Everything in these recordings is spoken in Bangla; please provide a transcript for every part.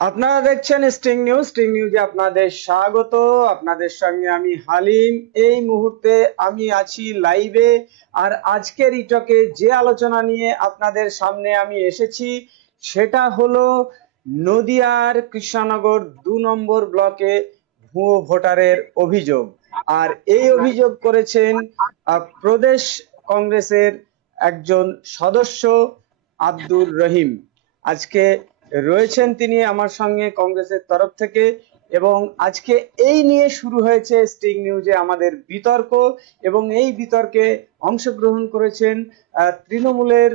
আপনারা দেখছেন স্টিং নিউজে আপনাদের স্বাগত। আপনাদের সঙ্গে আমি হালিম। এই মুহূর্তে আমি আছি লাইভে। আর আজকের ইটকে যে আলোচনা নিয়ে আপনাদের সামনে আমি এসেছি সেটা হলো নদিয়ার কৃষ্ণনগর ২ নম্বর ব্লকে ভুয়ো ভোটারের অভিযোগ। আর এই অভিযোগ করেছেন প্রদেশ কংগ্রেসের একজন সদস্য আব্দুর রহিম। আজকে রয়েছেন তিনি আমার সঙ্গে কংগ্রেসের তরফ থেকে, এবং আজকে এই নিয়ে শুরু হয়েছে স্টিং নিউজে আমাদের বিতর্ক। এবং এই বিতর্কে অংশগ্রহণ করেছেন তৃণমূলের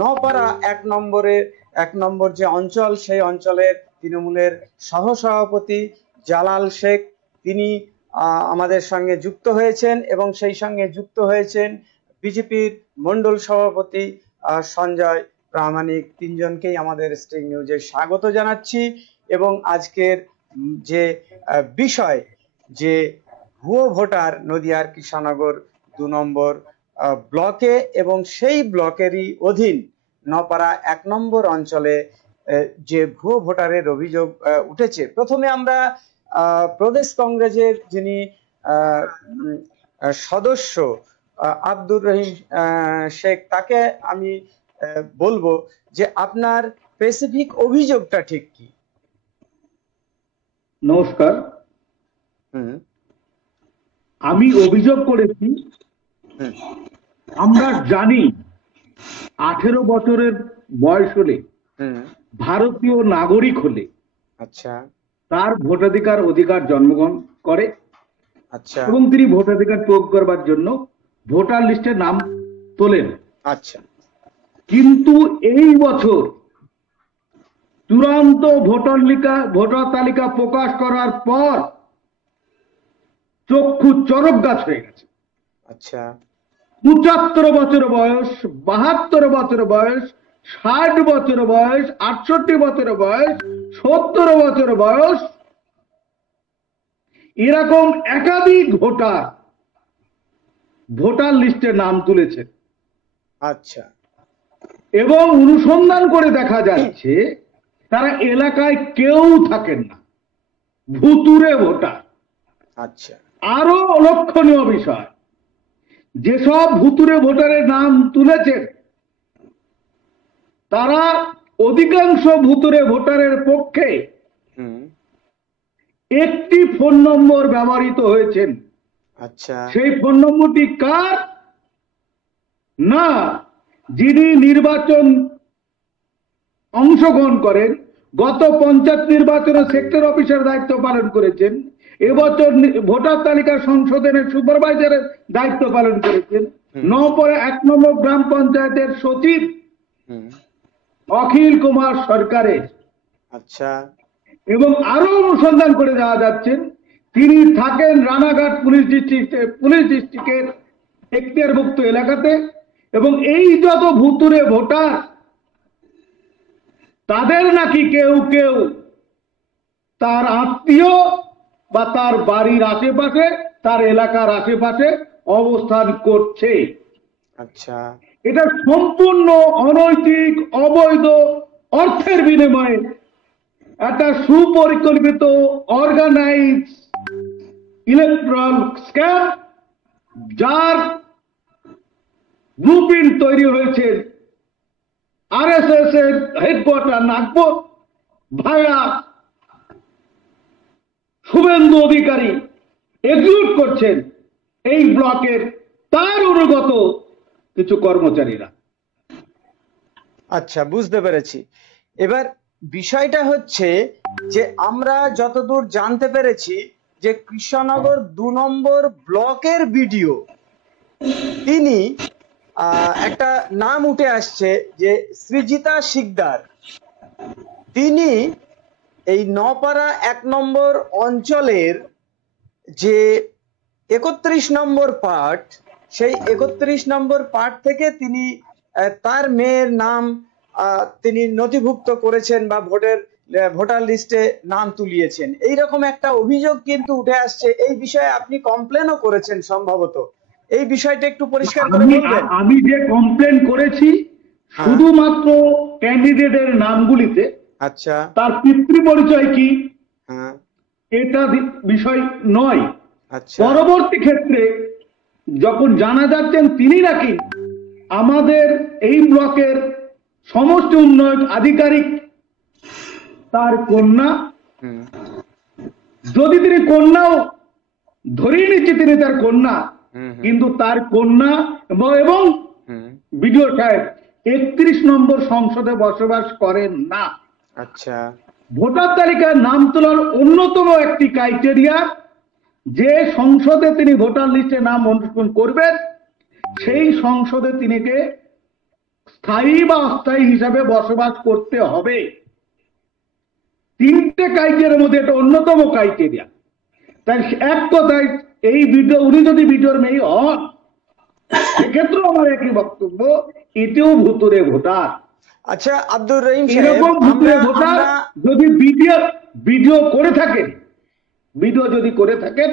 নপাড়া ১ নম্বর যে অঞ্চল, সেই অঞ্চলের তৃণমূলের সহসভাপতি জালাল শেখ। তিনি আমাদের সঙ্গে যুক্ত হয়েছেন এবং সেই সঙ্গে যুক্ত হয়েছেন বিজেপির মন্ডল সভাপতি সঞ্জয় প্রামাণিক। তিনজনকেই আমাদের স্টিং নিউজে স্বাগত জানাচ্ছি। এবং আজকের যে বিষয়, যে ভুয়ো ভোটার নদিয়ার কৃষ্ণনগর ২ নম্বর ব্লকে এবং সেই ব্লকেরই অধীন নপাড়া ১ নম্বর অঞ্চলে যে ভুয়ো ভোটারের অভিযোগ উঠেছে। প্রথমে আমরা প্রদেশ কংগ্রেসের যিনি সদস্য আব্দুর রহিম শেখ, তাকে আমি বলবো যে আপনার স্পেসিফিক অভিযোগটা ঠিক কি। নমস্কার। আমি অভিযোগ করেছি, আমরা জানি 18 বছরের বয়স হলে, ভারতীয় নাগরিক হলে, আচ্ছা, তার অধিকার জন্মগ্রহণ করে। আচ্ছা, এবং তিনি ভোটাধিকার প্রয়োগ করবার জন্য ভোটার লিস্টে নাম তোলেন। আচ্ছা, কিন্তু এই বছর চূড়ান্ত ভোটার তালিকা প্রকাশ করার পর চক্ষু চরক গাছ হয়ে গেছে। আচ্ছা, ৭৫ বছর বয়স, ৭২ বছর বয়স, ৬০ বছর বয়স, ৬৮ বছর বয়স, ৭০ বছর বয়স, এরকম একাধিক ভোটার লিস্টে নাম তুলেছে। আচ্ছা, এবং অনুসন্ধান করে দেখা যাচ্ছে তারা এলাকায় কেউ থাকেন না, ভুতুড়ে ভোটার। আচ্ছা, আরো লক্ষণীয় বিষয়, যেসব ভুতুড়ে ভোটারের নাম তুলেছেন তারা অধিকাংশ ভুতুড়ে ভোটারের পক্ষে একটি ফোন নম্বর ব্যবহৃত হয়েছেন। আচ্ছা, সেই ফোন নম্বরটি কার? না, যিনি নির্বাচন অংশগ্রহণ করেন, গত পঞ্চায়েত নির্বাচনে সেক্টর অফিসার দায়িত্ব পালন করেছেন, এবছর ভোটার তালিকা সংশোধনের সুপারভাইজারের দায়িত্ব পালন করেছেন, নপাড়া ১ নম্বর গ্রাম পঞ্চায়েতের সচিব অখিল কুমার সরকারের। আচ্ছা, এবং আরো অনুসন্ধান করে যাওয়া যাচ্ছে তিনি থাকেন রানাঘাট পুলিশ ডিস্ট্রিক্টের এখতিয়ারভুক্ত এলাকাতে। এবং এই যত ভুতুড়ে ভোটার, তাদের নাকি কেউ কেউ তার আত্মীয় বা তার বাড়ির আশেপাশে, তার এলাকার আশেপাশে অবস্থান করছে। আচ্ছা, এটা সম্পূর্ণ অনৈতিক, অবৈধ, অর্থের বিনিময়ে একটা সুপরিকল্পিত অর্গানাইজ ইলেকট্রাল স্ক্যাম, যার ব্লুপ্রিন্ট তৈরি হয়েছে আরএসএস এর হেডকোয়ার্টার নাগপুর ভায়া শুভেন্দু অধিকারী এক্সিকিউট করছেন এই ব্লকের তার অনুগত কিছু কর্মচারীরা। আচ্ছা, বুঝতে পেরেছি। এবার বিষয়টা হচ্ছে যে আমরা যতদূর জানতে পেরেছি যে কৃষ্ণনগর ২ নম্বর ব্লকের বিডিও, তিনি একটা নাম উঠে আসছে যে সৃজিতা শিকদার। তিনি এই নপাড়া ১ নম্বর অঞ্চলের যে ৩১ নম্বর পার্ট, সেই ৩১ নম্বর পার্ট থেকে তিনি তার মেয়ের নাম তিনি নথিভুক্ত করেছেন বা ভোটার লিস্টে নাম তুলিয়েছেন। এইরকম একটা অভিযোগ কিন্তু উঠে আসছে। এই বিষয়ে আপনি কমপ্লেনও করেছেন সম্ভবত। এই বিষয়টা একটু পরিষ্কার করে বলবেন। আমি যে কমপ্লেন করেছি শুধুমাত্র ক্যান্ডিডেটের নামগুলিতে, আচ্ছা, তার পিতৃ পরিচয় কি, হ্যাঁ, এটা বিষয় নয়। আচ্ছা, পরবর্তী ক্ষেত্রে যখন জানা যাচ্ছেন তিনি নাকি আমাদের এই ব্লকের সমষ্টি উন্নয়ন আধিকারিক, তার কন্যা, হুম, যদি তিনি কন্যাও ধরিয়ে নিচ্ছে তিনি তার কন্যা, হুম, কিন্তু তার কন্যা এবং হুম, বিডিও সাহেব 31 নম্বর সংসদে বসবাস করেন না। আচ্ছা, ভোটার তালিকায় নাম তোলার অন্যতম একটি ক্রাইটেরিয়া, যে সংসদে তিনি ভোটার লিস্টে নাম অনুসরণ করবেন সেই সংসদে তিনিকে স্থায়ী বা অস্থায়ী হিসাবে বসবাস করতে হবে। 3টে ক্রাইটেরিয়ার মধ্যে এটা অন্যতম ক্রাইটেরিয়া। তাই এক কথায় এই ভিডিও, উনি যদি ভিডিওর মেয়ে হন সেক্ষেত্রেও আমার একই বক্তব্য, এটিও ভুতুরে ভোটার। আচ্ছা আব্দুর রহিম সাহেব, এরকম ভুতুরে ভোটার যদি ভিডিও করে থাকেন, ভিডিও যদি করে থাকেন,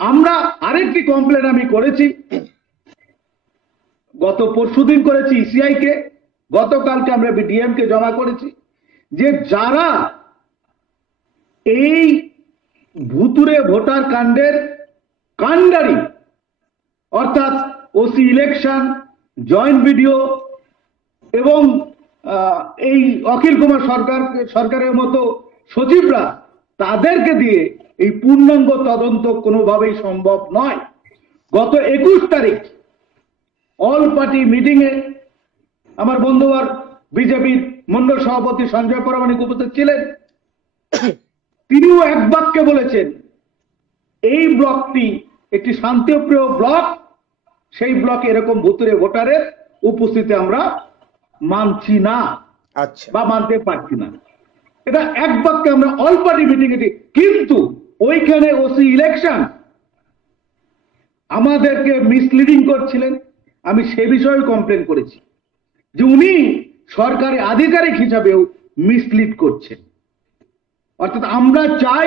আমরা আরেকটি কমপ্লেন আমি করেছি, গত পরশুদিন করেছি ইসিআই কে, গতকালকে আমরা বিডিএম কে জমা করেছি, যে যারা এই ভুতুরে ভোটার কাণ্ডের কাণ্ডারি, অর্থাৎ ওসি ইলেকশন, জয়েন্ট ভিডিও এবং এই অখিল কুমার সরকারের মতো সচিবরা, তাদেরকে দিয়ে এই পূর্ণাঙ্গ তদন্ত কোনোভাবেই সম্ভব নয়। গত 21 তারিখ অল পার্টি মিটিং এ আমার বন্ধুবার বিজেপির মন্ডল সভাপতি সঞ্জয় পরামানিক উপস্থিত ছিলেন। তিনিও এক বাক্যে বলেছেন এই ব্লকটি একটি শান্তিপ্রিয় ব্লক, সেই ব্লকে এরকম ভুতুরে ভোটারের উপস্থিতি আমরা মানছি না, আচ্ছা, বা মানতে পারছি না। এটা এক বাক্যে আমরা অল পার্টি মিটিং এ, কিন্তু ওইখানে ওসি ইলেকশন আমাদেরকে মিসলিডিং করছিলেন। আমি সে বিষয়ে কমপ্লেন করেছি যে উনি সরকারি আধিকারিক হিসাবেও মিসলিড করছেন। অর্থাৎ আমরা চাই,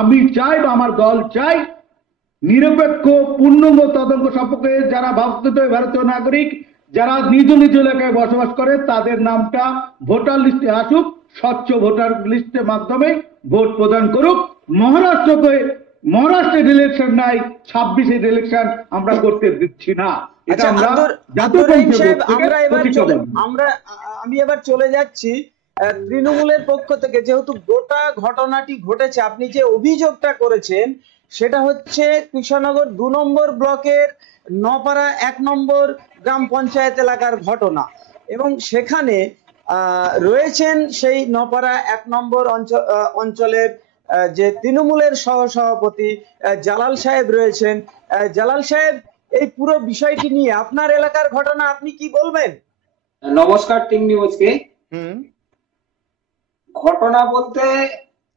আমি চাই বা আমার দল চাই, নিরপেক্ষ পূর্ণাঙ্গ তদন্ত সম্পর্কে যারা ভারতীয় নাগরিক, যারা নিজ নিজ এলাকায় বসবাস করে, তাদের নামটা ভোটার লিস্টে আসুক, স্বচ্ছ ভোটার লিস্টের মাধ্যমে ভোট প্রদান করুক। মহারাষ্ট্রের ইলেকশন নাই, 26-এর ইলেকশন আমরা করতে দিচ্ছি না। এটা আমরা আমি এবার চলে যাচ্ছি তৃণমূলের পক্ষ থেকে, যেহেতু গোটা ঘটনাটি ঘটেছে, আপনি যে অভিযোগটা করেছেন সেটা হচ্ছে কৃষ্ণনগর 2 নম্বর ব্লকের নপাড়া 1 নম্বর গ্রাম পঞ্চায়েত এলাকার ঘটনা, এবং সেখানে রয়েছেন সেই নপাড়া 1 নম্বর অঞ্চলের যে তৃণমূলের সহসভাপতি জালাল সাহেব রয়েছেন। জালাল সাহেব, এই পুরো বিষয়টি নিয়ে আপনার এলাকার ঘটনা আপনি কি বলবেন? নমস্কার টিং নিউজকে। ঘটনা বলতে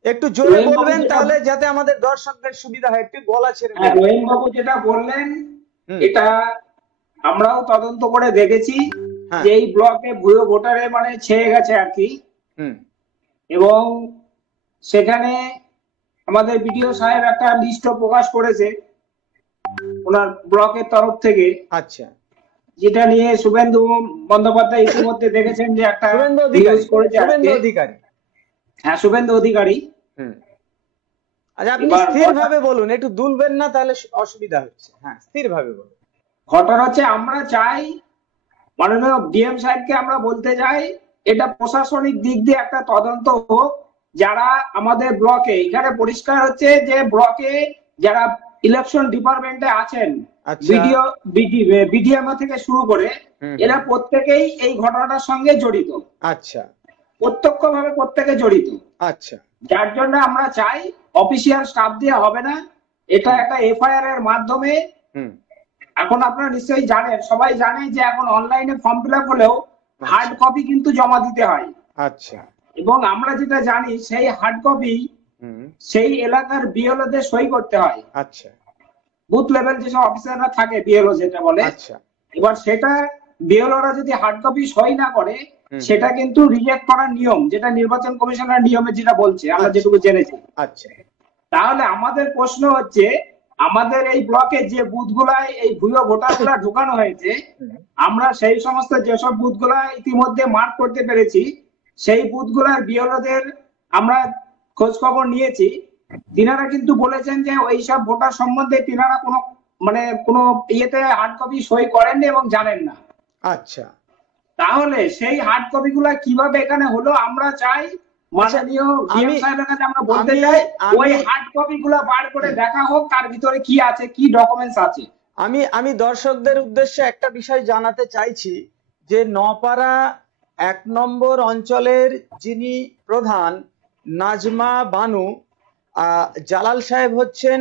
একটু জোরে বলবেন তাহলে যাতে আমাদের দর্শকদের সুবিধা হয়, একটু গলা ছেড়ে। রহিম বাবু যেটা বললেন এটা আমরাও তদন্ত করে দেখেছি যে এই ব্লকে ভুয়ো ভোটারে মানে ছেয়ে গেছে আর কি, এবং সেখানে আমাদের বিডিও সাহেব একটা লিস্টও প্রকাশ করেছে ওনার ব্লকের তরফ থেকে। আচ্ছা, যেটা নিয়ে শুভেন্দু বন্দ্যোপাধ্যায় ইতিমধ্যে দেখেছেন যে একটা নিউজ করেছে। হ্যাঁ, শুভেন্দু অধিকারী। আচ্ছা, আপনি স্থির ভাবে বলুন, একটু দুলবেন না, তাহলে অসুবিধা হচ্ছে। হ্যাঁ, স্থির ভাবে বলুন। ঘটনা হচ্ছে আমরা চাই, মাননীয় ডিএম সাহেবকে আমরা বলতে চাই, এটা প্রশাসনিক দিক দিয়ে একটা তদন্ত হোক। যারা আমাদের ব্লকে, এখানে পরিষ্কার হচ্ছে যে ব্লকে যারা ইলেকশন ডিপার্টমেন্টে আছেন, বিডিএম থেকে শুরু করে, এরা প্রত্যেকেই এই ঘটনাটার সঙ্গে জড়িত। আচ্ছা, প্রত্যক্ষভাবে প্রত্যেকে জড়িত। আচ্ছা, যার জন্য আমরা চাই অফিসিয়াল স্টাফ দিয়ে হবে না, এটা একটা এফআইআর এর মাধ্যমে। এখন আপনারা নিশ্চয়ই জানেন, সবাই জানে যে এখন অনলাইনে ফর্ম ফিল আপ হলেও হার্ড কপি কিন্তু জমা দিতে হয়। আচ্ছা, এবং আমরা যেটা জানি সেই হার্ড কপি সেই এলাকার বিএলও দের সই করতে হয়। আচ্ছা, বুথ লেভেল যেসব অফিসাররা থাকে, বিএলও যেটা বলে। আচ্ছা, এবার সেটা বিএলওরা যদি হার্ড কপি সই না করে, সেটা কিন্তু রিজেক্ট করার নিয়ম, যেটা নির্বাচন কমিশনের নিয়মে যেটা বলছে, আমরা যেটুকু জেনেছি। আচ্ছা, তাহলে আমাদের প্রশ্ন হচ্ছে, আমাদের এই ব্লকে যে বুথগুলায় এই ভুয়ো ভোটারগুলা ঢোকানো হয়েছে, আমরা সেই সমস্ত যেসব বুথগুলা ইতিমধ্যে মার্ক করতে পেরেছি, সেই বুথগুলার বিএলওদের আমরা খোঁজ খবর নিয়েছি, তিনারা কিন্তু বলেছেন যে ওইসব ভোটার সম্বন্ধে তিনারা কোনো ইয়েতে হার্ড কপি সই করেননি এবং জানেন না। আচ্ছা, তাহলে সেই হার্ড কপি গুলা কিভাবে এখানে হলো আমরা চাই মাননীয় ভিএম সাহেবের কাছে আমরা বলতে চাই ওই হার্ড কপি গুলা বার করে দেখা হোক, তার ভিতরে কি আছে, কি ডকুমেন্টস আছে। আমি দর্শকদের উদ্দেশ্যে একটা বিষয় জানাতে চাইছি যে নপাড়া 1 নম্বর অঞ্চলের যিনি প্রধান নাজমা বানু, জালাল সাহেব হচ্ছেন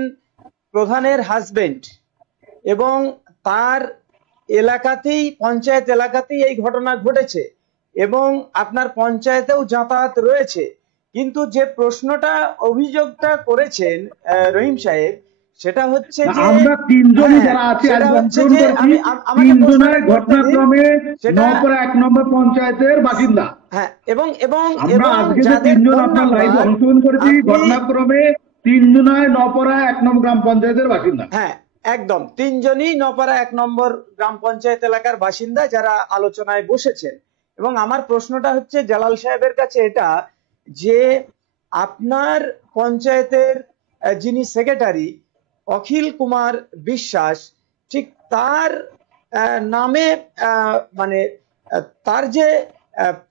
প্রধানের হাজবেন্ড এবং তার এলাকাতেই, পঞ্চায়েত এলাকাতেই এই ঘটনা ঘটেছে এবং আপনার পঞ্চায়েতেও যাতায়াত রয়েছে। কিন্তু যে প্রশ্নটা, অভিযোগটা করেছেন রহিম সাহেব, সেটা হচ্ছে যে আমরা তিনজনই যারা আছি তিনজনের ঘটনাক্রমে নপাড়া 1 নম্বর পঞ্চায়েতের বাসিন্দা। হ্যাঁ, এবং আমরা আজকে যে তিনজন আপনার লাইভে অংশগ্রহণ করেছি ঘটনাক্রমে তিনজনায় নপাড়া 1 নম্বর গ্রাম পঞ্চায়েতের বাসিন্দা। হ্যাঁ, একদম তিনজনই নপাড়া 1 নম্বর গ্রাম পঞ্চায়েত এলাকার বাসিন্দা যারা আলোচনায় বসেছেন। এবং আমার প্রশ্নটা হচ্ছে জালাল সাহেবের কাছে এটা যে আপনার পঞ্চায়েতের যিনি সেক্রেটারি অখিল কুমার বিশ্বাস, ঠিক তার নামে মানে তার যে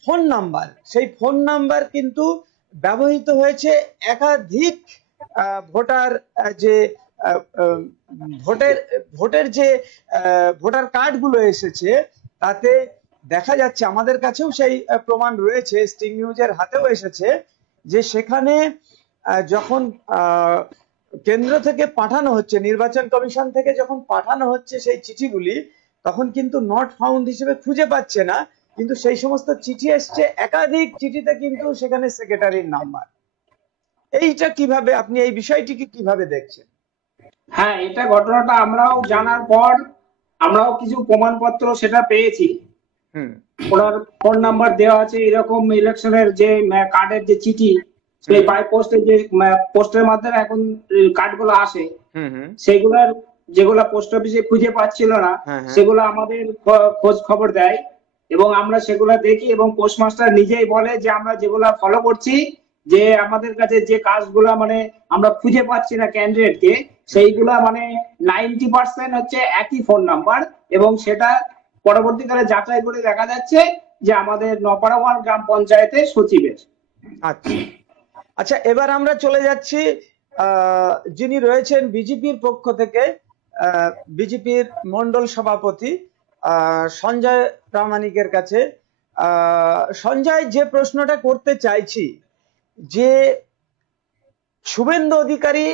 ফোন নাম্বার, সেই ফোন নাম্বার কিন্তু ব্যবহৃত হয়েছে একাধিক ভোটার যে ভোটের যে ভোটার কার্ড গুলো এসেছে তাতে দেখা যাচ্ছে, আমাদের কাছেও সেই প্রমাণ রয়েছে, স্টিং নিউজের হাতেও এসেছে, যে সেখানে যখন কেন্দ্র থেকে পাঠানো হচ্ছে, নির্বাচন কমিশন থেকে যখন পাঠানো হচ্ছে সেই চিঠিগুলি, তখন কিন্তু নট ফাউন্ড হিসেবে খুঁজে পাচ্ছে না, কিন্তু সেই সমস্ত চিঠি এসছে একাধিক চিঠিতে কিন্তু সেখানে সেক্রেটারির নাম্বার। এইটা কিভাবে, আপনি এই বিষয়টিকে কিভাবে দেখছেন? হ্যাঁ, এটা ঘটনাটা আমরাও জানার পর আমরাও কিছু প্রমাণপত্র সেটা পেয়েছি। ওনার ফোন নাম্বার দেওয়া আছে, এরকম ইলেকশনের যে কার্ডের যে চিঠি, সেই বাই পোস্টে যে পোস্টের মাধ্যমে এখন কার্ড গুলো আসে, সেগুলার যেগুলা পোস্ট অফিসে খুঁজে পাচ্ছিল না সেগুলো আমাদের খোঁজ খবর দেয় এবং আমরা সেগুলা দেখি এবং পোস্টমাস্টার নিজেই বলে যে আমরা যেগুলা ফলো করছি, যে আমাদের কাছে যে কাজগুলা আমরা খুঁজে পাচ্ছি না ক্যান্ডিডেটকে, সেইগুলা 90% হচ্ছে একই ফোন নাম্বার এবং সেটা পরবর্তীকালে যাচাই করে দেখা যাচ্ছে যে আমাদের নপাড়া 1 গ্রাম পঞ্চায়েতের সচিবের। আচ্ছা, এবার আমরা চলে যাচ্ছি যিনি রয়েছেন বিজেপির পক্ষ থেকে, বিজেপির মন্ডল সভাপতি সঞ্জয় প্রামাণিকের কাছে। সঞ্জয়, যে প্রশ্নটা করতে চাইছি যে শুভেন্দু অধিকারী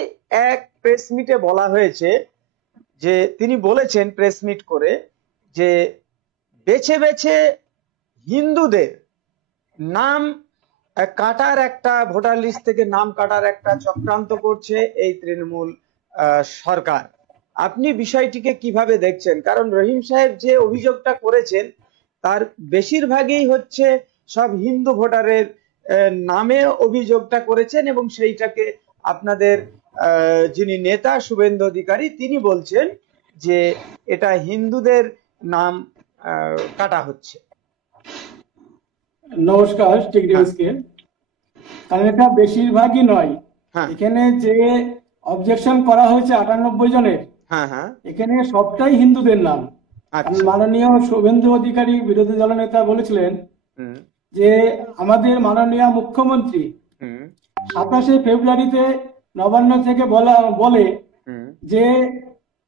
এক প্রেস মিটে বলা হয়েছে যে তিনি বলেছেন প্রেস মিট করে যে বেছে বেছে হিন্দুদের নাম কাটার একটা, ভোটার লিস্ট থেকে নাম কাটার একটা চক্রান্ত করছে এই তৃণমূল সরকার। আপনি বিষয়টিকে কিভাবে দেখছেন? কারণ রহিম সাহেব যে অভিযোগটা করেছেন তার বেশিরভাগই হচ্ছে সব হিন্দু ভোটারের নামে অভিযোগটা করেছেন এবং সেইটাকে আপনাদের যিনি নেতা শুভেন্দু অধিকারী তিনি বলছেন যে এটা হিন্দুদের নাম কাটা হচ্ছে। নমস্কার, টেক নিউজকে। কারণ এটা বেশিরভাগই নয়, এখানে যে অবজেকশন করা হয়েছে 98 জনের, এখানে সবটাই হিন্দুদের নাম। মাননীয় শুভেন্দু অধিকারী বিরোধী দলনেতা বলেছিলেন যে আমাদের মাননীয় মুখ্যমন্ত্রী 27শে ফেব্রুয়ারিতে নবান্ন থেকে বলে যে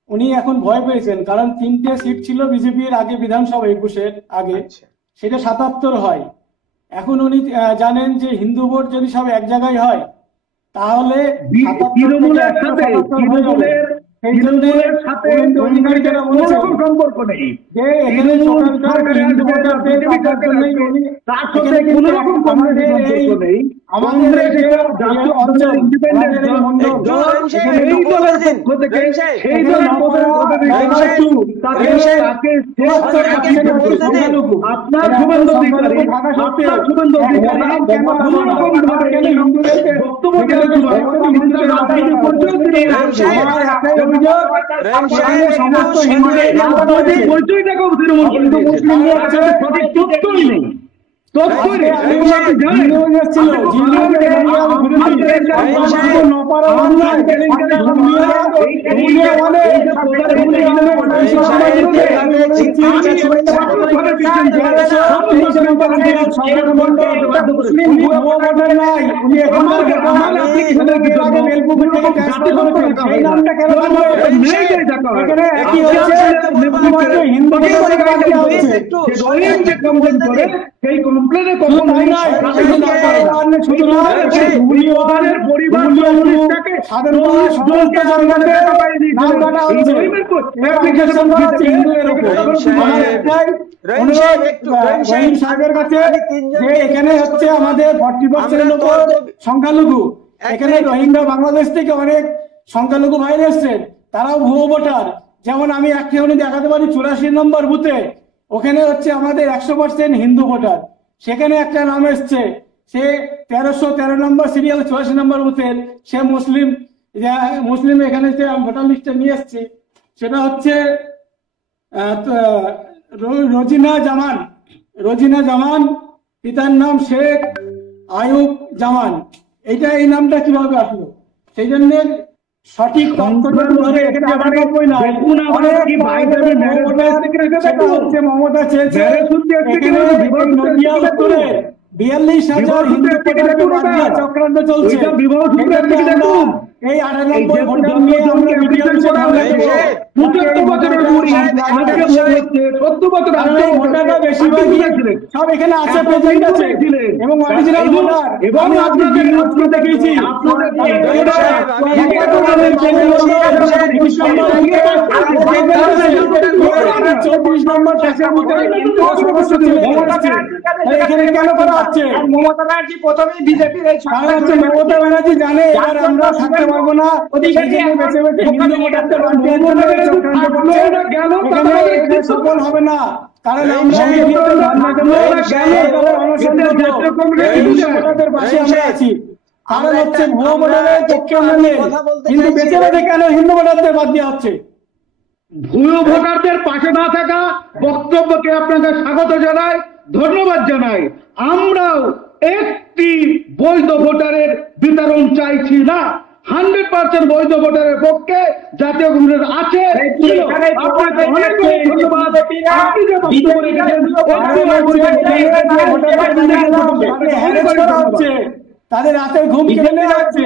উনি এখন ভয় পেয়েছেন, কারণ 3টে সিট ছিল বিজেপির আগে বিধানসভা 21-এর আগে, সেটা 77 হয়। এখন উনি জানেন যে হিন্দু ভোট যদি সব এক জায়গায় হয় তাহলে তৃণমূলের সাথে সম্পর্ক নেই, যে এখানে আপনার শুভেন্দু অধিকারী সেই কমপ্লেনে কখন এখানে হচ্ছে আমাদের 40% উপর সংখ্যালঘু, এখানে রোহিঙ্গা বাংলাদেশ থেকে অনেক সংখ্যালঘু ভাইরা এসছে, তারাও ভুয়ো ভোটার। যেমন আমি এখনই দেখাতে পারি 84 নম্বর বুথে ওখানে হচ্ছে আমাদের 100% হিন্দু ভোটার, সেখানে একটা নাম এসছে, সে 1313 নম্বর সিরিয়াল 84 নম্বর বুথের, সে মুসলিম। এখানে যে ভোটার লিস্টে নিয়ে এসছে সেটা হচ্ছে রোজিনা জামান, পিতার নাম শেখ আয়ুব জামান। এই নামটা কিভাবে আসলো? সেই জন্য সঠিক তথ্যটা এখানে 98 নয়, মমতা চেয়েছে নদিয়া উত্তরে 42,000 হিন্দু চক্রান্ত চলছে। এই 98 ভোটার নিয়ে আমরা সব এখানে আছে, প্রেজেন্ট আছে এবং অরিজিনাল ভোটার। এবং আজকে দেখেছি 24 নম্বর এখানে কেন করা হচ্ছে? মমতা ব্যানার্জি প্রথমেই বিজেপির মমতা ব্যানার্জি জানে এবার আমরা থাকতে পারবো না, হিন্দু ভোটারদের সফল হবে না, কারণ আমরা পাশে আমরা আছি। কারণ হচ্ছে ভুয়ো ভোটারের পক্ষে কিন্তু বেঁচে বেঁচে কেন হিন্দু ভোটারদের বাদ দেওয়া হচ্ছে? ভুয়ো ভোটারদের পাশে না থাকা বক্তব্যকে আপনাদের স্বাগত জানাই, ধন্যবাদ জানাই। আমরাও একটি বৈধ ভোটারের বিতরণ চাইছি না, 100% বৈধ ভোটারের পক্ষে জাতীয় কংগ্রেস আছে। তাদের রাতের ঘুম কেড়ে নেওয়া হচ্ছে।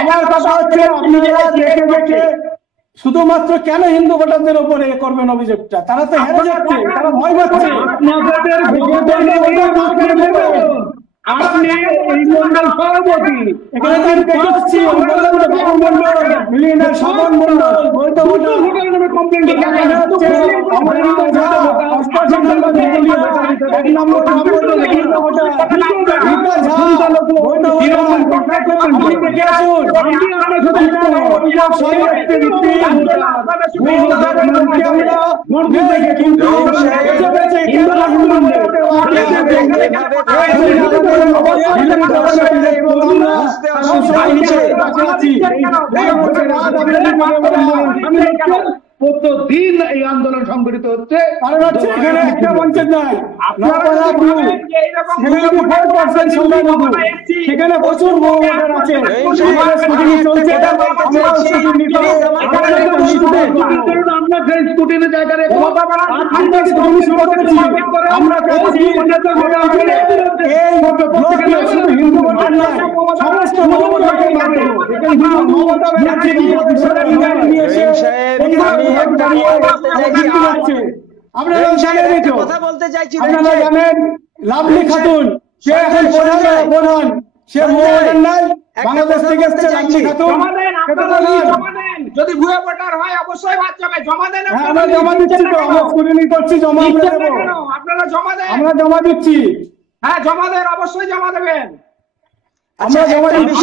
আমার কথা হচ্ছে আপনারা দেখে দেখে শুধুমাত্র কেন হিন্দু ভোটারদের উপরে করবেন অভিযোগটা? তারা তো হেরে যাচ্ছে, তারা ভয় পাচ্ছে। আপনি এই মন্ডল সভাপতি, এখানে দেখছি মিলিয়নার স্বপন মন্ডল বৈধ ভোটার কমপ্লেন প্রতিদিন এই আন্দোলন সংগঠিত হচ্ছে। কারণ হচ্ছে এখানে একটা পঞ্চায়েত নয়, সেখানে প্রচুর ভুয়ো ভোটার আছে। আমরা সেই স্কুটির জায়গায় আমরা হিন্দু ভোটার নয়, সমস্ত কথা বলতে চাইছি। আপনারা জানেন লাভলি খাতুন, সে এখন প্রধান, সে ভোটার নাই, বাংলাদেশ থেকে এসেছে লাভলি খাতুন। যদি ভুয়ো ভোটার হয় অবশ্যই বাদ যাবে, জমা দেন। আমরা জমা দিচ্ছি তো, আমরা স্ক্রুটিনি করছি, জমা আপনারা জমা দেন। আমরা জমা দিচ্ছি। হ্যাঁ জমা দেন, অবশ্যই জমা দেবেন। আমরা জমা দিচ্ছি।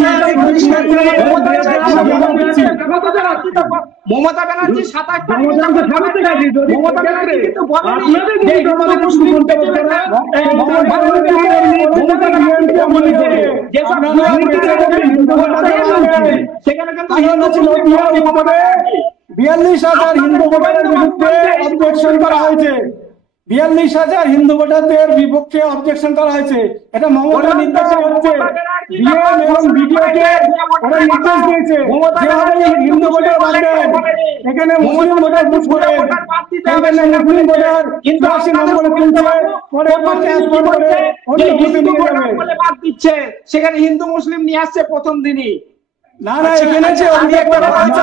মমতা ব্যানার্জি 27 42,000 হিন্দু ভোটারের বিরুদ্ধে অবজেকশন করা হয়েছে। 42,000 হিন্দু ভোটারদের বিপক্ষে অবজেকশন করা হয়েছে। এটা মমতার নির্দেশে হচ্ছে। ডিএম এবং বিডিওকে ওরা নির্দেশ দিয়েছে যেভাবে হিন্দু ভোটার বাদ দেন, এখানে মুসলিম ভোটার বুঝ করেন, এখানে মুসলিম ভোটার 82 নম্বরে তুলছে, পরে ট্রান্সফার করে অন্য বুথে নিয়ে যাবে। বাদ দিচ্ছে, সেখানে হিন্দু মুসলিম নিয়ে আসছে প্রথম দিনই। না না, এখানে যে অভিযোগ করা হয়েছে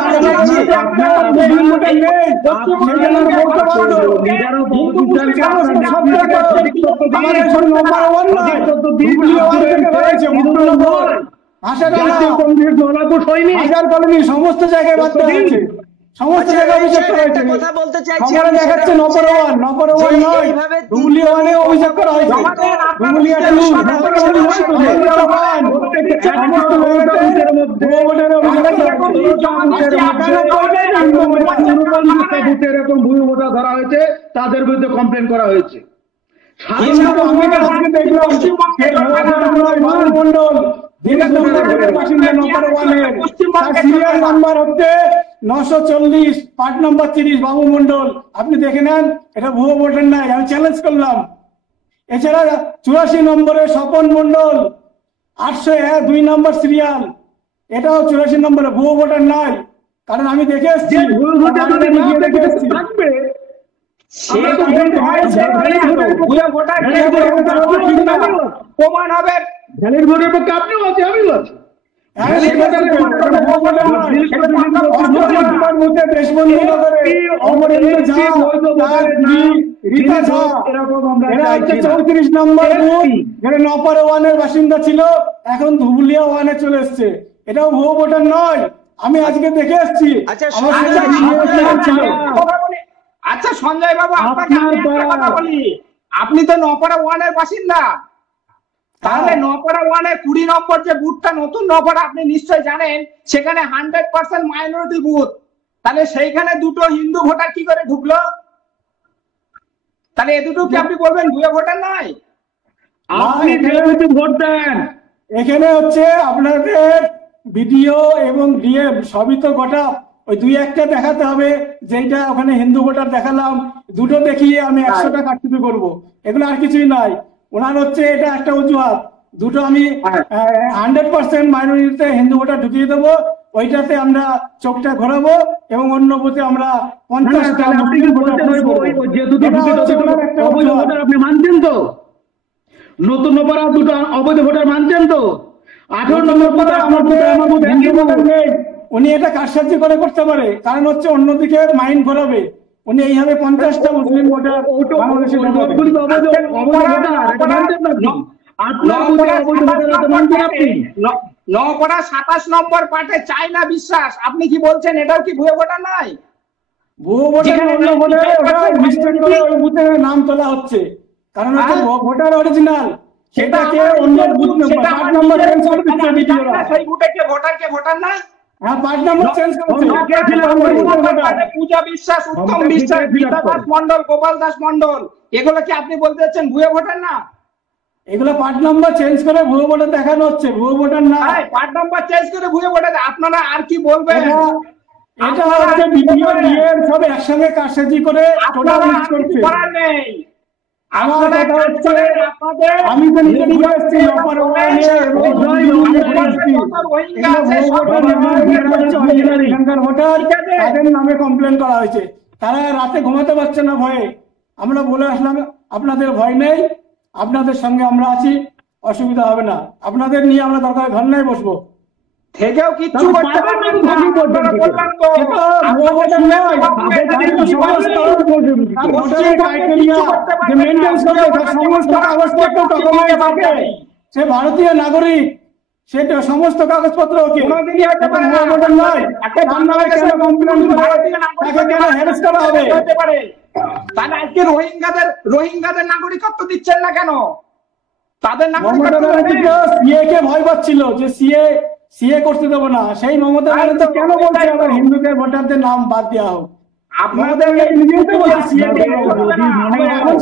সমস্ত জায়গায় বাদ দেওয়া হয়েছে, সমস্ত জায়গায় অভিযোগ করা হয়েছে। খবরে দেখাচ্ছে নম্বর ওয়ান নয়, ডুবুলিয়া ওয়ানে অভিযোগ করা হয়েছে, ডুবুলিয়া টু, এরকম ভুয়ো ভোটার ধরা হয়েছে, তাদের বিরুদ্ধে কমপ্লেন করা হয়েছে। নাম্বার হচ্ছে 940, পার্ট নাম্বার 30, বাবু মন্ডল। আপনি দেখে নেন, এটা ভুয়ো ভোটার নাই, আমি চ্যালেঞ্জ করলাম। এছাড়া 84 নম্বরে স্বপন মন্ডল, 801, 2 নম্বর সিরিয়াল, এটাও 84 নম্বরে ভুয়ো ভোটার নাই। কারণ আমি দেখে এসেছি প্রমাণ হবে। আপনিও আছে, আমিও আছি। নপাড়া ওয়ানের বাসিন্দা ছিল, এখন ধুবুলিয়া ওয়ানে চলে এসছে, এটাও ভুয়ো ভোটার নয়। আমি আজকে দেখে এসছি। আচ্ছা সঞ্জয় বাবু, আপনাকে কথা বলি, আপনি তো নপাড়া ওয়ানের বাসিন্দা, তাহলে নপাড়া ওয়ানের 20 নম্বর যে বুথটা নতুন নপাড়া, আপনি নিশ্চয় জানেন সেখানে 100% মাইনরিটি বুথ। তাহলে সেইখানে দুটো হিন্দু ভোটার কি করে ঢুকলো? তাহলে এ দুটো কি আপনি বলবেন ভুয়ো ভোটার নয়? আপনি ভোট দেন। এখানে হচ্ছে আপনাদের বিডিও এবং ডিএম সবই তো গোটা ওই 2-1টা দেখাতে হবে, যেটা ওখানে হিন্দু ভোটার দেখালাম, দুটো দেখিয়ে আমি 100টা কাটছুটি করবো, এগুলো আর কিছুই নাই। ওনার হচ্ছে এটা একটা অজুহাত, দুটো আমি 100% মাইনরিটিতে হিন্দু ভোটার ঢুকিয়ে দেবো, ওইটাতে আমরা চোখটা ঘোরাবো এবং অন্য বুথে আমরা 50টা আপনি মানছেন তো? নতুন নপাড়া দুটো অবৈধ ভোটার মানছেন তো? 18 নম্বর ভোটার নেই, উনি এটা কারসাজি করে করতে পারে, কারণ হচ্ছে অন্যদিকে মাইন্ড ঘোরাবে। উনি এইভাবে 50টা মুসলিম ভোটার নপাড়া 27 নম্বর পার্টে চায়না বিশ্বাস, আপনি কি বলছেন এটাও কি ভুয়ো ভোটার নয়? ভুয়ো ভোটার নাম তোলা হচ্ছে, কারণ ভোটার অরিজিনাল, সেটাকে অন্য বুথ নাম্বার চেঞ্জ করে দিচ্ছে ভিডিওরা। সেই বুথে কে ভোটার কে ভোটার না? হ্যাঁ, পার্ট নাম্বার চেঞ্জ করছে। পূজা বিশ্বাস, উত্তম বিশ্বাস, গীতা দাস মন্ডল, গোপাল দাস মন্ডল, এগুলো কি আপনি বলতে চাচ্ছেন ভুয়ো ভোটার না? এগুলো পার্ট নাম্বার চেঞ্জ করে ভুয়ো ভোটার দেখানো হচ্ছে, ভুয়ো ভোটার না। পার্ট নাম্বার চেঞ্জ করে ভুয়ো ভোটার, আপনারা আর কি বলবেন? এটা হচ্ছে ভিডিও ডিএম সব একসঙ্গে কারসাজি করে টোটাল মিক্স করছে। আমার কথা হচ্ছে, আমি তো নিজে ঘুরে এসেছি নপাড়া ওয়ানে, এখানকার ভোটার, তাদের নামে কমপ্লেন করা হয়েছে, তারা রাতে ঘুমাতে পারছে না ভয়ে। আমরা বলে আসলাম আপনাদের ভয় নেই, আপনাদের সঙ্গে আমরা আছি, অসুবিধা হবে না, আপনাদের নিয়ে আমরা দরকার ধর্নায় বসবো। থেকেও কিচ্ছু করতে পারবেন না, বললাম তো সে ভারতীয় নাগরিক, সেটা সমস্ত কাগজপত্র ওকে তাহলে আজকে রোহিঙ্গাদের নাগরিকত্ব দিচ্ছেন না কেন? তাদের সিএ কে ভয় পাচ্ছিল যে সিএ করতে দেবো না, সেই মমতা ব্যানার্জি কেন বলছে আবার হিন্দুদের ভোটারদের নাম বাদ দেওয়া হোক? আপনাদের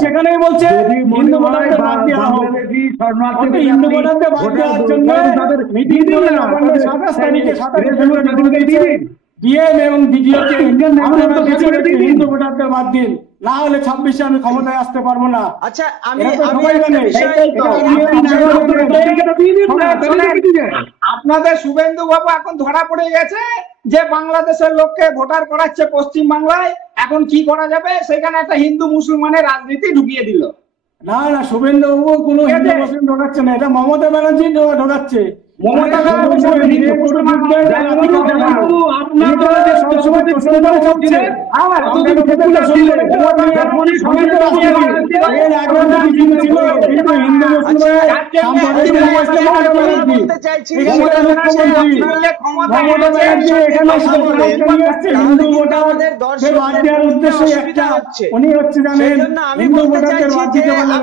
সেখানেই বলছে হিন্দু ভোটারদের বাদ দেওয়া হোক, হিন্দু ভোটারদের বাদ দেওয়ার জন্য মিটিং করে 27 তারিখে 27 ডিএম এবং বিডিওকে হিন্দু ভোটারদের বাদ দিন, না হলে 26-এ আমি ক্ষমতায় আসতে পারবো না। আচ্ছা, আপনাদের শুভেন্দু বাবু এখন ধরা পড়ে গেছে যে বাংলাদেশের লোককে ভোটার করাচ্ছে পশ্চিম বাংলায়, এখন কি করা যাবে, সেখানে একটা হিন্দু মুসলমানের রাজনীতি ঢুকিয়ে দিল। না না, শুভেন্দু বাবু কোনো হিন্দু মুসলিম ঢোকাচ্ছে না, এটা মমতা ব্যানার্জি ঢোকাচ্ছে। মমতা ব্যানার্জি উনি হচ্ছে জানেন হিন্দু ভোটারদের বাদ দিতে পারলেন।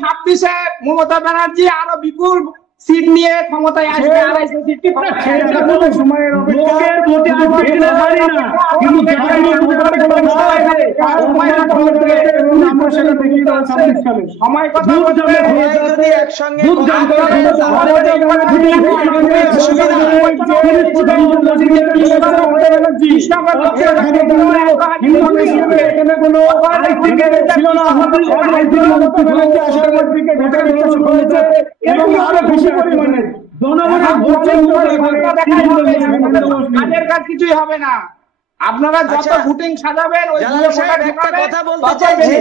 26-এ মমতা ব্যানার্জি আরো বিপুল সিট নিয়ে ক্ষমতায় আসবে, 250 সিট সময়ের সময় কথা কাজের কাজ কিছুই হবে না। আপনারা যত ভোটিং সাজাবেন ওই কথা বলতে চাইছি,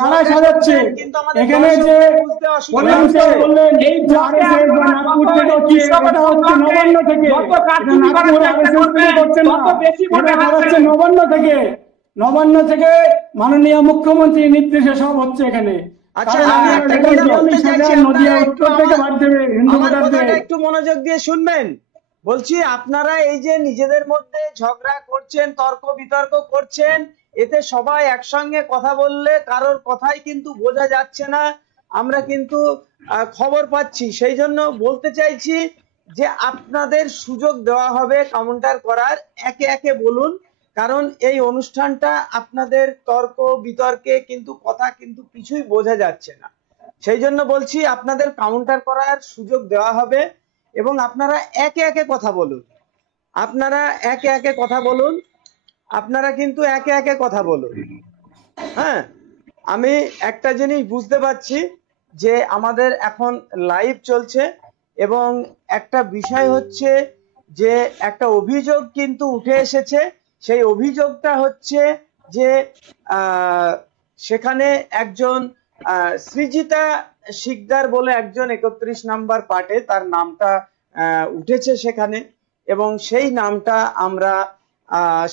তারা সাজাচ্ছে এখানে যে নবান্ন থেকে নবান্ন থেকে মাননীয় মুখ্যমন্ত্রীর নির্দেশে সব হচ্ছে এখানে। আচ্ছা, আমি একটা কথা বলতে চাইছি, আমার কথাটা একটু মনোযোগ দিয়ে শুনবেন। বলছি, আপনারা এই যে নিজেদের মধ্যে ঝগড়া করছেন, তর্ক বিতর্ক করছেন, এতে সবাই একসঙ্গে কথা বললে কারোর কথাই কিন্তু বোঝা যাচ্ছে না, আমরা কিন্তু খবর পাচ্ছি। সেই জন্য বলতে চাইছি যে আপনাদের সুযোগ দেওয়া হবে কাউন্টার করার, একে একে বলুন, কারণ এই অনুষ্ঠানটা আপনাদের তর্ক বিতর্কে কিন্তু কথা কিন্তু কিছুই বোঝা যাচ্ছে না। সেই জন্য বলছি আপনাদের কাউন্টার করার সুযোগ দেওয়া হবে এবং আপনারা একে একে কথা বলুন, আপনারা একে একে কথা বলুন, আপনারা কিন্তু একে একে কথা বলুন। হ্যাঁ, আমি একটা জিনিস বুঝতে পারছি যে আমাদের এখন লাইভ চলছে এবং একটা বিষয় হচ্ছে যে একটা অভিযোগ কিন্তু উঠে এসেছে। সেই অভিযোগটা হচ্ছে যে সেখানে একজন সৃজিতা শিকদার বলে একজন 31 নম্বর পার্টে তার নামটা উঠেছে সেখানে, এবং সেই নামটা আমরা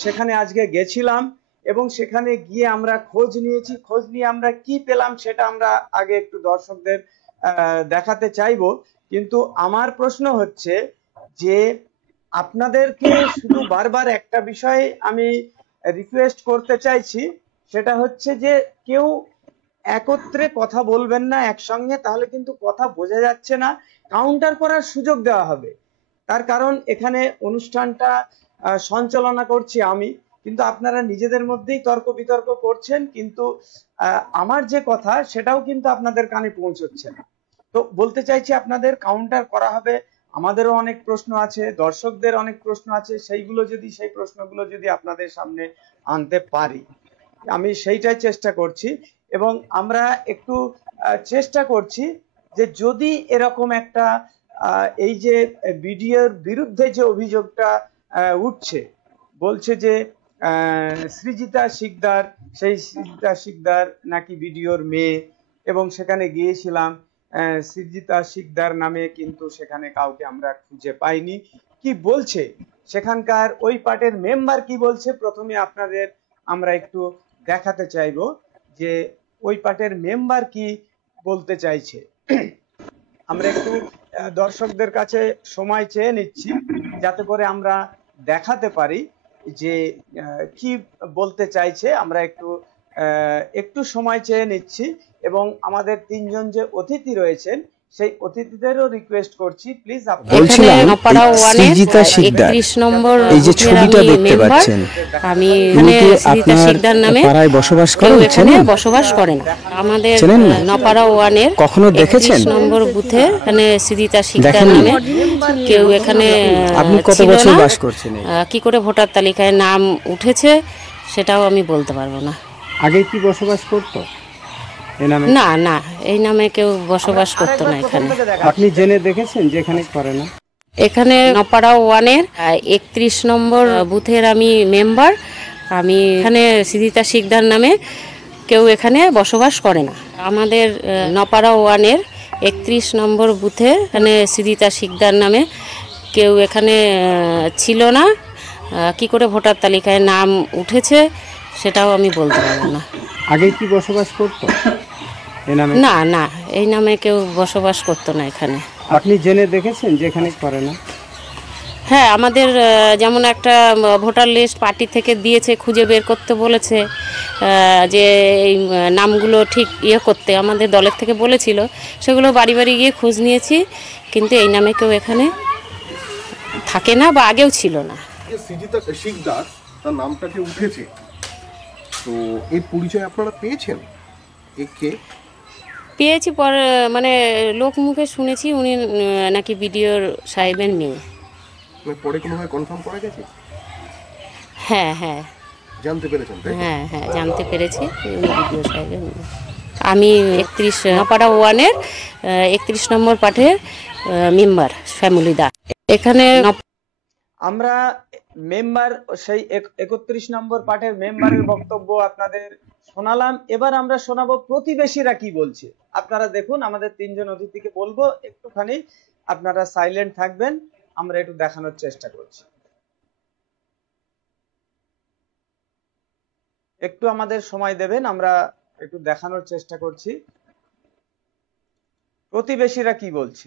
সেখানে আজকে গেছিলাম এবং সেখানে গিয়ে আমরা খোঁজ নিয়েছি। খোঁজ নিয়ে আমরা কি পেলাম সেটা আমরা আগে একটু দর্শকদের দেখাতে চাইবো। কিন্তু আমার প্রশ্ন হচ্ছে যে আপনাদেরকে শুধু বারবার একটা বিষয় আমি রিকোয়েস্ট করতে চাইছি, সেটা হচ্ছে যে কেউ একত্রে কথা বলবেন না একসঙ্গে, তাহলে কিন্তু কথা বোঝা যাচ্ছে না। কাউন্টার করার সুযোগ দেওয়া হবে, তার কারণ এখানে অনুষ্ঠানটা সঞ্চালনা করছি আমি, কিন্তু আপনারা নিজেদের মধ্যেই তর্ক বিতর্ক করছেন, কিন্তু আমার যে কথা সেটাও কিন্তু আপনাদের কানে পৌঁছচ্ছে না। তো বলতে চাইছি আপনাদের কাউন্টার করা হবে, আমাদেরও অনেক প্রশ্ন আছে, দর্শকদের অনেক প্রশ্ন আছে, সেই প্রশ্নগুলো যদি আপনাদের সামনে আনতে পারি, আমি সেইটাই চেষ্টা করছি। এবং আমরা একটু চেষ্টা করছি যে যদি এরকম একটা এই যে বিডিওর বিরুদ্ধে যে অভিযোগটা উঠছে, বলছে যে সৃজিতা শিকদার, সেই সৃজিতা শিকদার নাকি বিডিওর মেয়ে, এবং সেখানে গিয়েছিলাম, সৃজিতা শিকদার নামে কিন্তু সেখানে কাউকে আমরা খুঁজে পাইনি। কি বলছে সেখানকার ওই পার্টের মেম্বার কি বলছে, প্রথমে আপনাদের আমরা একটু দেখাতে চাইবো যে ওই পার্টের মেম্বার কি বলতে চাইছে। আমরা একটু দর্শকদের কাছে সময় চেয়ে নিচ্ছি যাতে করে আমরা দেখাতে পারি যে কি বলতে চাইছে। আমরা একটু সময় চেয়ে নিচ্ছি এবং আমাদের তিনজন যে অতিথি রয়েছেন সেই অতিথিদেরও রিকোয়েস্ট করছি প্লিজ বলছিলাম সৃজিতা শিকদার এই যে ছবিটা দেখতে পাচ্ছেন আমি উনি কি সৃজিতা আপনার শিকদার নামে পাড়ায় বসবাস কেউ করেন এখানে চেনেন? বসবাস করে না। আমাদের চেনেন না? নপাড়া ওয়ানের কখনো দেখেছেন? 31 নম্বর বুথে এখানে সৃজিতা শিকদার দেখেননি? নামে কেউ এখানে আপনি কত ছিল বছর না। বাস করছেন? কি করে ভোটার তালিকায় নাম উঠেছে সেটাও আমি বলতে পারবো না। আগে কি বসবাস করতো এই নামে? না না, এই নামে কেউ বসবাস করতো না এখানে। আপনি জেনে দেখেছেন যে এখানে করে না? এখানে নপাড়া ওয়ানের 31 নম্বর বুথের আমি মেম্বার। আমি এখানে সৃজিতা শিকদার নামে কেউ এখানে বসবাস করে না। আমাদের নপাড়া ওয়ানের 31 নম্বর বুথে এখানে সৃজিতা শিকদার নামে কেউ এখানে ছিল না। কি করে ভোটার তালিকায় নাম উঠেছে সেটাও আমি বলতে পারবো না। আগে কি বসবাস করতো এই নামে? না না, এই নামে কেউ বসবাস করতো না এখানে। আপনি জেনে দেখেছেন যে এখানে করে না? হ্যাঁ, আমাদের যেমন একটা ভোটার লিস্ট পার্টি থেকে দিয়েছে, খুঁজে বের করতে বলেছে, যে এই নামগুলো ঠিক করতে আমাদের দলের থেকে বলেছিল, সেগুলো বাড়ি বাড়ি গিয়ে খোঁজ নিয়েছি, কিন্তু এই নামে কেউ এখানে থাকে না বা আগেও ছিল না। সৃজিতা শিকদার তার নামটাকে উঠেছে, তো এর পরিচয় আপনারা পেয়েছেন? একে পেয়েছি পরে, মানে লোক মুখে শুনেছি উনি নাকি বিডিওর সাহেবের মেয়ে। পরে কোনোভাবে কনফার্ম করা গেছে? হ্যাঁ হ্যাঁ জানতে পেরেছেন? হ্যাঁ হ্যাঁ, জানতে পেরেছি উনি বিডিও সাহেবের মেয়ে। আমি 31 নপাড়া ওয়ানের 31 নম্বর পাঠের মেম্বার শ্যামলী দাস। এখানে আমরা মেম্বার সেই 31 নম্বর পাঠের মেম্বারের বক্তব্য আপনাদের শোনালাম। এবার আমরা শোনাবো প্রতিবেশীরা কি বলছে। আপনারা দেখুন, আমাদের তিনজন অতিথিকে বলবো একটুখানি আপনারা সাইলেন্ট থাকবেন, আমরা একটু দেখানোর চেষ্টা করছি। একটু আমাদের সময় দেবেন, আমরা একটু দেখানোর চেষ্টা করছি প্রতিবেশীরা কি বলছে।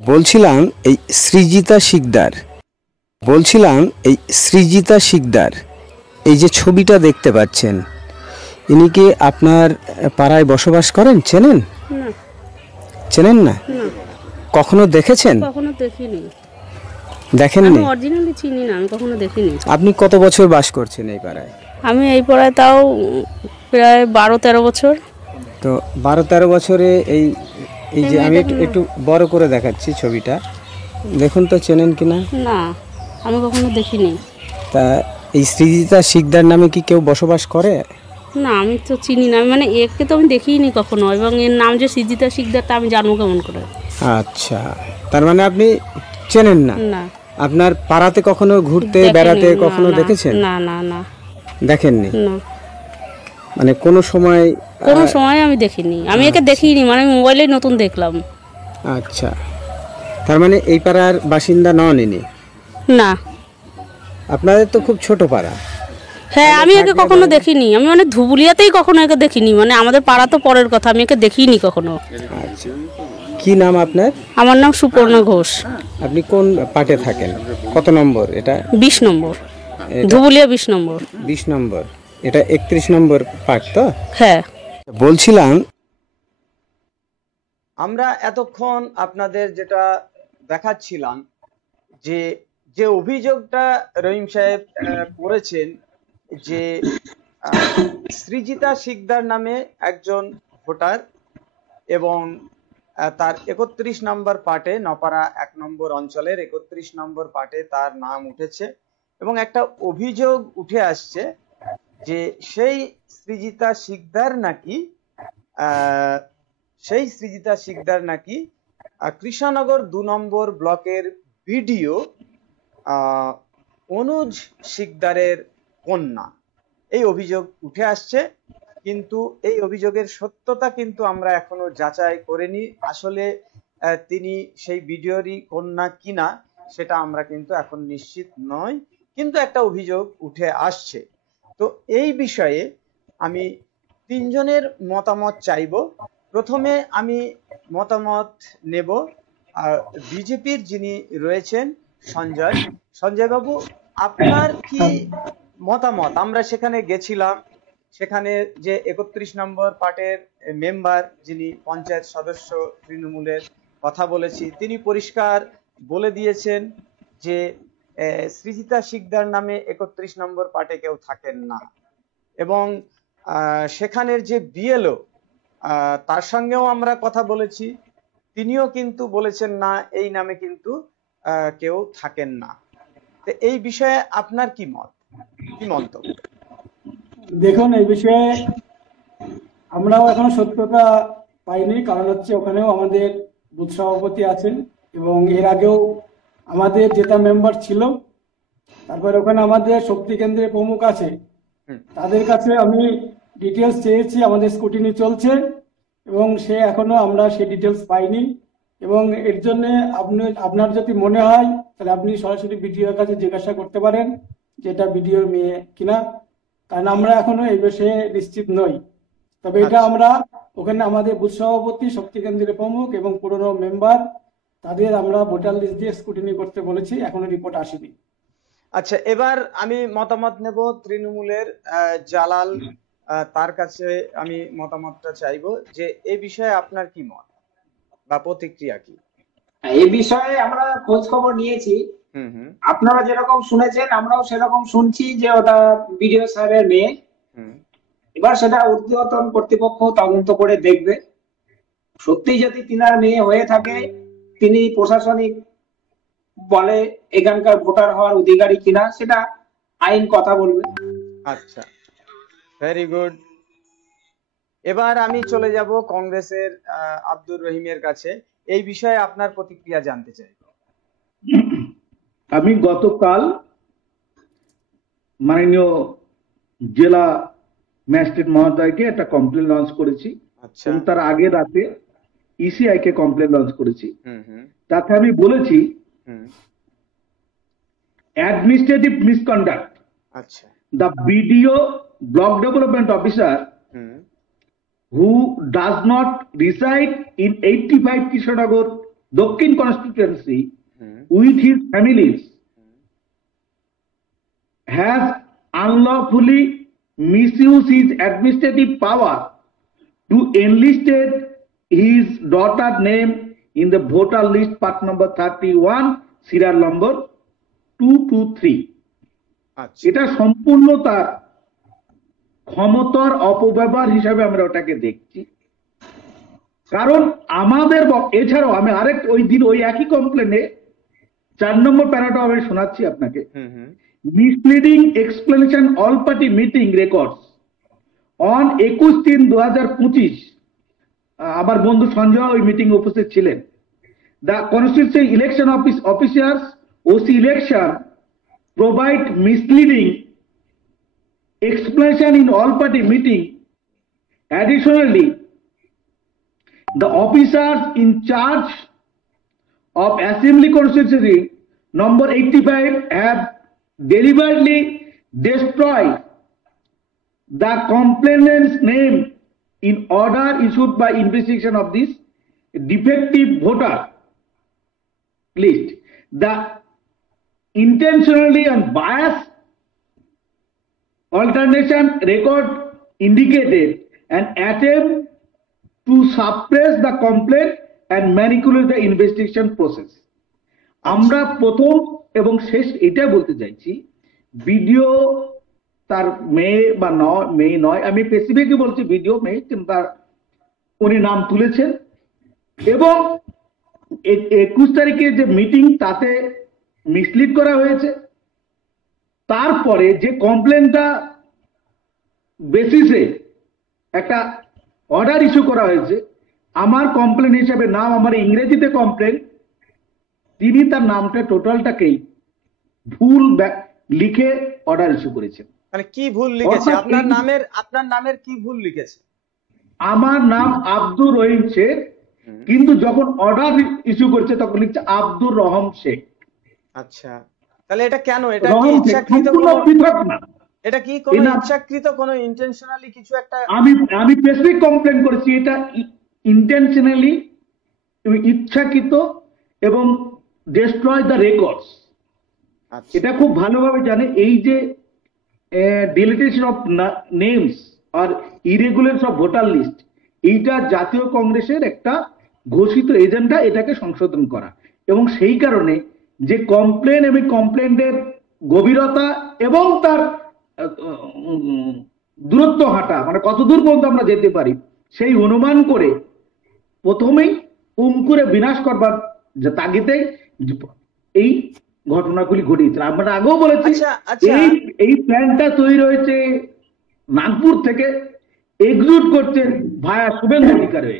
বলছিলাম এই সৃজিতা শিকদার এই যে ছবিটা দেখতে পাচ্ছেন, ইনি কি আপনার পাড়ায় বসবাস করেন? চেনেন? চেনেন না? কখনো দেখেছেন? কখনো দেখিনি। দেখেননি? আমি অরিজিনালি চিনি না, আমি কখনো দেখিনি। আপনি কত বছর বাস করছেন এই পাড়ায়? আমি এই পাড়ায় তাও প্রায় 12-13 বছর। তো 12-13 বছরে এই যে আমি একটু বড় করে দেখাচ্ছি ছবিটা, দেখুন তো চেনেন কিনা? না, আমি কখনো দেখিনি। তা এই সৃজিতা শিকদার নামে কি কেউ বসবাস করে? না, আমি তো চিনি না, মানে একে তো আমি দেখিনি কখনো, এবং এর নাম যে সৃজিতা শিকদার তা আমি জানবো কেমন করে? আচ্ছা, তার মানে আপনি চেনেন না? না। আপনার পাড়াতে কখনো ঘুরতে বেড়াতে কখনো দেখেছেন? না না না, দেখেননি? না, মানে কোনো সময় আমি দেখিনি। আমি একে দেখিনি, মানে মোবাইলে নতুন দেখলাম। আচ্ছা, তার মানে এই পাড়ার বাসিন্দা নন ইনি? না। আপনাদের তো খুব ছোট পাড়া। হ্যাঁ, আমি একে কখনো দেখিনি। আমি মানে ধুবুলিয়াতেই কখনো একে দেখিনি, মানে আমাদের পাড়া তো পরের কথা, আমি একে দেখিনি কখনো। আচ্ছা, কি নাম আপনার? আমার নাম সুপর্ণা ঘোষ। আপনি কোন পার্টে থাকেন? কত নম্বর এটা? 20 নম্বর, ধুবুলিয়া 20 নম্বর। 20 নম্বর, এটা 31 নম্বর পার্ট তো? হ্যাঁ। বলছিলাম আমরা এতক্ষণ আপনাদের যেটা দেখাচ্ছিলাম, যে অভিযোগটা রহিম সাহেব করেছেন, যে সৃজিতা শিকদার নামে একজন ভোটার এবং তার 31 নম্বর পার্টে, নপাড়া 1 নম্বর অঞ্চলের 31 নম্বর পার্টে তার নাম উঠেছে, এবং একটা অভিযোগ উঠে আসছে যে সেই সৃজিতা শিকদার নাকি কৃষ্ণনগর 2 নম্বর ব্লকের বিডিও অনুজ শিকদারের কন্যা। এই অভিযোগ উঠে আসছে, কিন্তু এই অভিযোগের সত্যতা কিন্তু আমরা এখনো যাচাই করিনি। আসলে তিনি সেই বিডিওরই কন্যা কিনা সেটা আমরা কিন্তু এখন নিশ্চিত নই, কিন্তু একটা অভিযোগ উঠে আসছে। তো এই বিষয়ে আমি তিনজনের মতামত চাইব। প্রথমে আমি মতামত নেব বিজেপির যিনি রয়েছেন সঞ্জয় বাবু, আপনার কি মতামত? আমরা সেখানে গেছিলাম, সেখানে যে 31 নম্বর পার্টের মেম্বার যিনি পঞ্চায়েত সদস্য তৃণমূলের কথা বলেছি, তিনি পরিষ্কার বলে দিয়েছেন যে সৃজিতা শিকদার নামে 31 নম্বর পার্টে কেউ থাকেন না। এবং সেখানের যে বিএলও তার সঙ্গেও আমরা কথা বলেছি, তিনিও কিন্তু বলেছেন না এই নামে কিন্তু কেউ থাকেন না। তো এই বিষয়ে আপনার কি মন্তব্য? দেখুন, এই বিষয়ে আমরাও এখনো সত্যতা পাইনি, কারণ হচ্ছে ওখানেও আমাদের বুথ সভাপতি আছেন এবং এর আগেও আমাদের যেটা মেম্বার ছিল, তারপরে ওখানে আমাদের শক্তি কেন্দ্রের প্রমুখ আছে, তাদের কাছে আমি ডিটেলস চেয়েছি, আমাদের স্কুটিনি চলছে এবং আমরা সেই ডিটেলস পাইনি। এবং এর জন্য আপনার যদি মনে হয় তাহলে আপনি সরাসরি বিডিওর কাছে জিজ্ঞাসা করতে পারেন যে এটা বিডিওর মেয়ে কিনা, কারণ আমরা এখনো এই বিষয়ে নিশ্চিত নই। তবে এটা আমরা ওখানে আমাদের বুথ সভাপতি, শক্তি কেন্দ্রের প্রমুখ এবং পুরনো মেম্বার, তাদের আমরা ভোটার লিস্ট দিয়ে স্কুটিনি করতে বলেছি, এখনো রিপোর্ট আসেনি। আচ্ছা, এবার আমি মতামত নেব তৃণমূলের জালাল, তার কাছে আমি মতামতটা চাইবো যে এই বিষয়ে আপনার কি মত বা প্রতিক্রিয়া কি? এই বিষয়ে আমরা খোঁজ খবর নিয়েছি, আপনারা যেরকম শুনেছেন আমরাও সেরকম শুনছি যে ওটা বিডিও স্যারের মেয়ে। এবার সেটা ঊর্ধ্বতন কর্তৃপক্ষ তদন্ত করে দেখবে, সত্যি যদি তিনার মেয়ে হয়ে থাকে তিনি প্রশাসনিক বলে এখানকার ভোটার হওয়ার অধিকারী কিনা সেটা আইন কথা বলবে। আচ্ছা, ভেরি গুড। এবার আমি চলে যাব কংগ্রেসের আব্দুর রহিমের কাছে, এই বিষয়ে আপনার প্রতিক্রিয়া জানতে চাই। আমি গতকাল মাননীয় জেলা ম্যাজিস্ট্রেট মহোদয়কে একটা কমপ্লেন লঞ্চ করেছি এবং তার আগে রাতে ইসিআই কে কমপ্লেন লঞ্চ করেছি। তাতে আমি বলেছি administrative misconduct, the BDO block development officer who does not reside in 85 Kishonagar Dokkin constituency with his families has unlawfully misused his administrative power to enlisted his daughter's name in the voter list part number 31 serial number 223. এটা সম্পূর্ণ তার ক্ষমতার অপব্যবহার হিসাবে আমরা ওটাকে দেখছি। কারণ আমাদের এছাড়াও আমি ওই দিন ওই একই কমপ্লেনে 4 নম্বর প্যারাটা আমি শোনাচ্ছি আপনাকে। Misleading explanation all party meeting records on 21/3/2025, আমার বন্ধু সঞ্জয় ওই মিটিং উপস্থিত ছিলেন। The constituency election officers OC election provide misleading explanation in all party meeting. Additionally, the officers in charge of assembly constituency number 85 have deliberately destroyed the complainant's name in order issued by investigation of this defective voter list. The intentionally and biased alternation record indicated an attempt to suppress the complaint and manipulate the investigation process. আমরা প্রথম এবং শেষ এটা বলতে চাইছি, ভিডিও তার মেয়ে বা মেয়ে নয়, আমি স্পেসিফিকলি বলছি ভিডিও মেয়ে, কিন্তু তার উনি নাম তুলেছেন। এবং 21 তারিখে যে মিটিং তাতে মিসলিড করা হয়েছে। তারপরে যে কমপ্লেনটা বেসিসে একটা অর্ডার ইস্যু করা হয়েছে, আমার কমপ্লেন হিসাবে নাম, আমার ইংরেজিতে কমপ্লেন, তিনি তার নামটা টোটালটাকেই ভুল লিখে অর্ডার ইস্যু করেছেন। মানে কি ভুল লিখেছে? আপনার নামের কি ভুল লিখেছে? আমার নাম আব্দুর রহিম শেখ, কিন্তু যখন অর্ডার ইস্যু করছে তখন লিখছে আব্দুর রহম শেখ। আচ্ছা, তাহলে এটা কেন? এটা কি ইচ্ছাকৃত? এটা কি কোনো ইচ্ছাকৃত কোনো ইন্টেনশনালি কিছু একটা? আমি স্পেসিফিক কমপ্লেন করেছি, এটা ইন্টেনশনালি ইচ্ছাকৃত এবং ডেস্ট্রয় দ্য রেকর্ডস। এটা খুব ভালোভাবে জানে। এই যে ডিলিটেশন অফ নেমস আর ইরেগুলার সব ভোটার লিস্ট, এইটা জাতীয় কংগ্রেসের একটা ঘোষিত এজেন্ডা, এটাকে সংশোধন করা। এবং সেই কারণে যে কমপ্লেন এবং কমপ্লেন্টের গভীরতা এবং তার দূরত্ব হাঁটা, মানে কতদূর পর্যন্ত আমরা যেতে পারি, সেই অনুমান করে প্রথমেই করে বিনাশ করবার তাগিদে এই ঘটনাগুলি ঘটিয়েছিল। আমরা আগেও বলেছি এই প্ল্যানটা তৈরি হয়েছে নাগপুর থেকে, এক্সিকিউট করছেন ভায়া শুভেন্দু অধিকারী।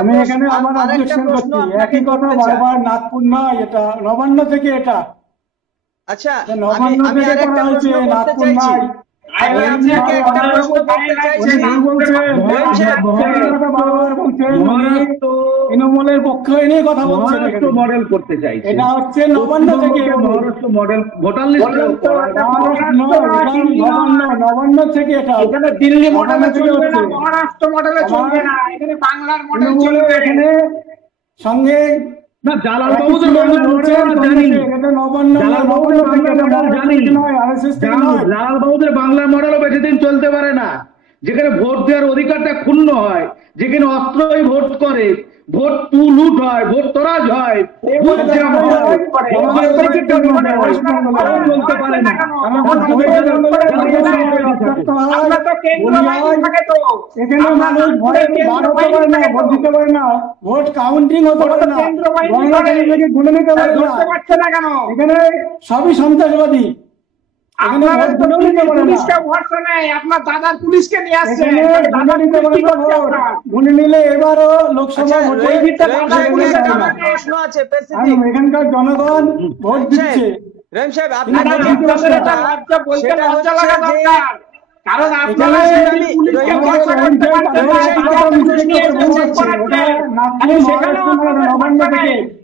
আমি এখানে আমার অবজেকশন করছি, একই কথা বারবার, নাগপুর নয়, এটা নবান্ন থেকে, এটা আচ্ছা নবান্ন থেকে করা হয়েছে, নাগপুর নয়। তৃণমূলের পক্ষে নিয়ে কথা বলছেন, মডেল করতে চাইছে, এটা হচ্ছে নবান্ন থেকে Maharashtra model voter list, Nabanna থেকে, এটা এখানে দিল্লি মডেলে চলবে না, মহারাষ্ট্র মডেলে চলবে না, এখানে বাংলার মডেল চলবে। এখানে সঙ্গে না জালালবাবুদের বাংলা মডেলও বেশি দিন চলতে পারে না, যেখানে ভোট দেওয়ার অধিকারটা ক্ষুণ্ণ হয়, যেখানে অস্ত্রই ভোট করে, ভোট লুট হয়, ভোট তরাজ হয়, চলতে পারে না। এখানে মানুষ ভোট দিতে পারে না, ভোট কাউন্টিং হতে পারে না, গুনে নিতে পারে না, এখানে সবই সন্ত্রাসবাদী। আপনার দাদার পুলিশকে নিয়ে আসছে, গুনে নিলে এবারও লোকসভা এখানকার জনগণ ভোট দিচ্ছে। কারণ আপনারা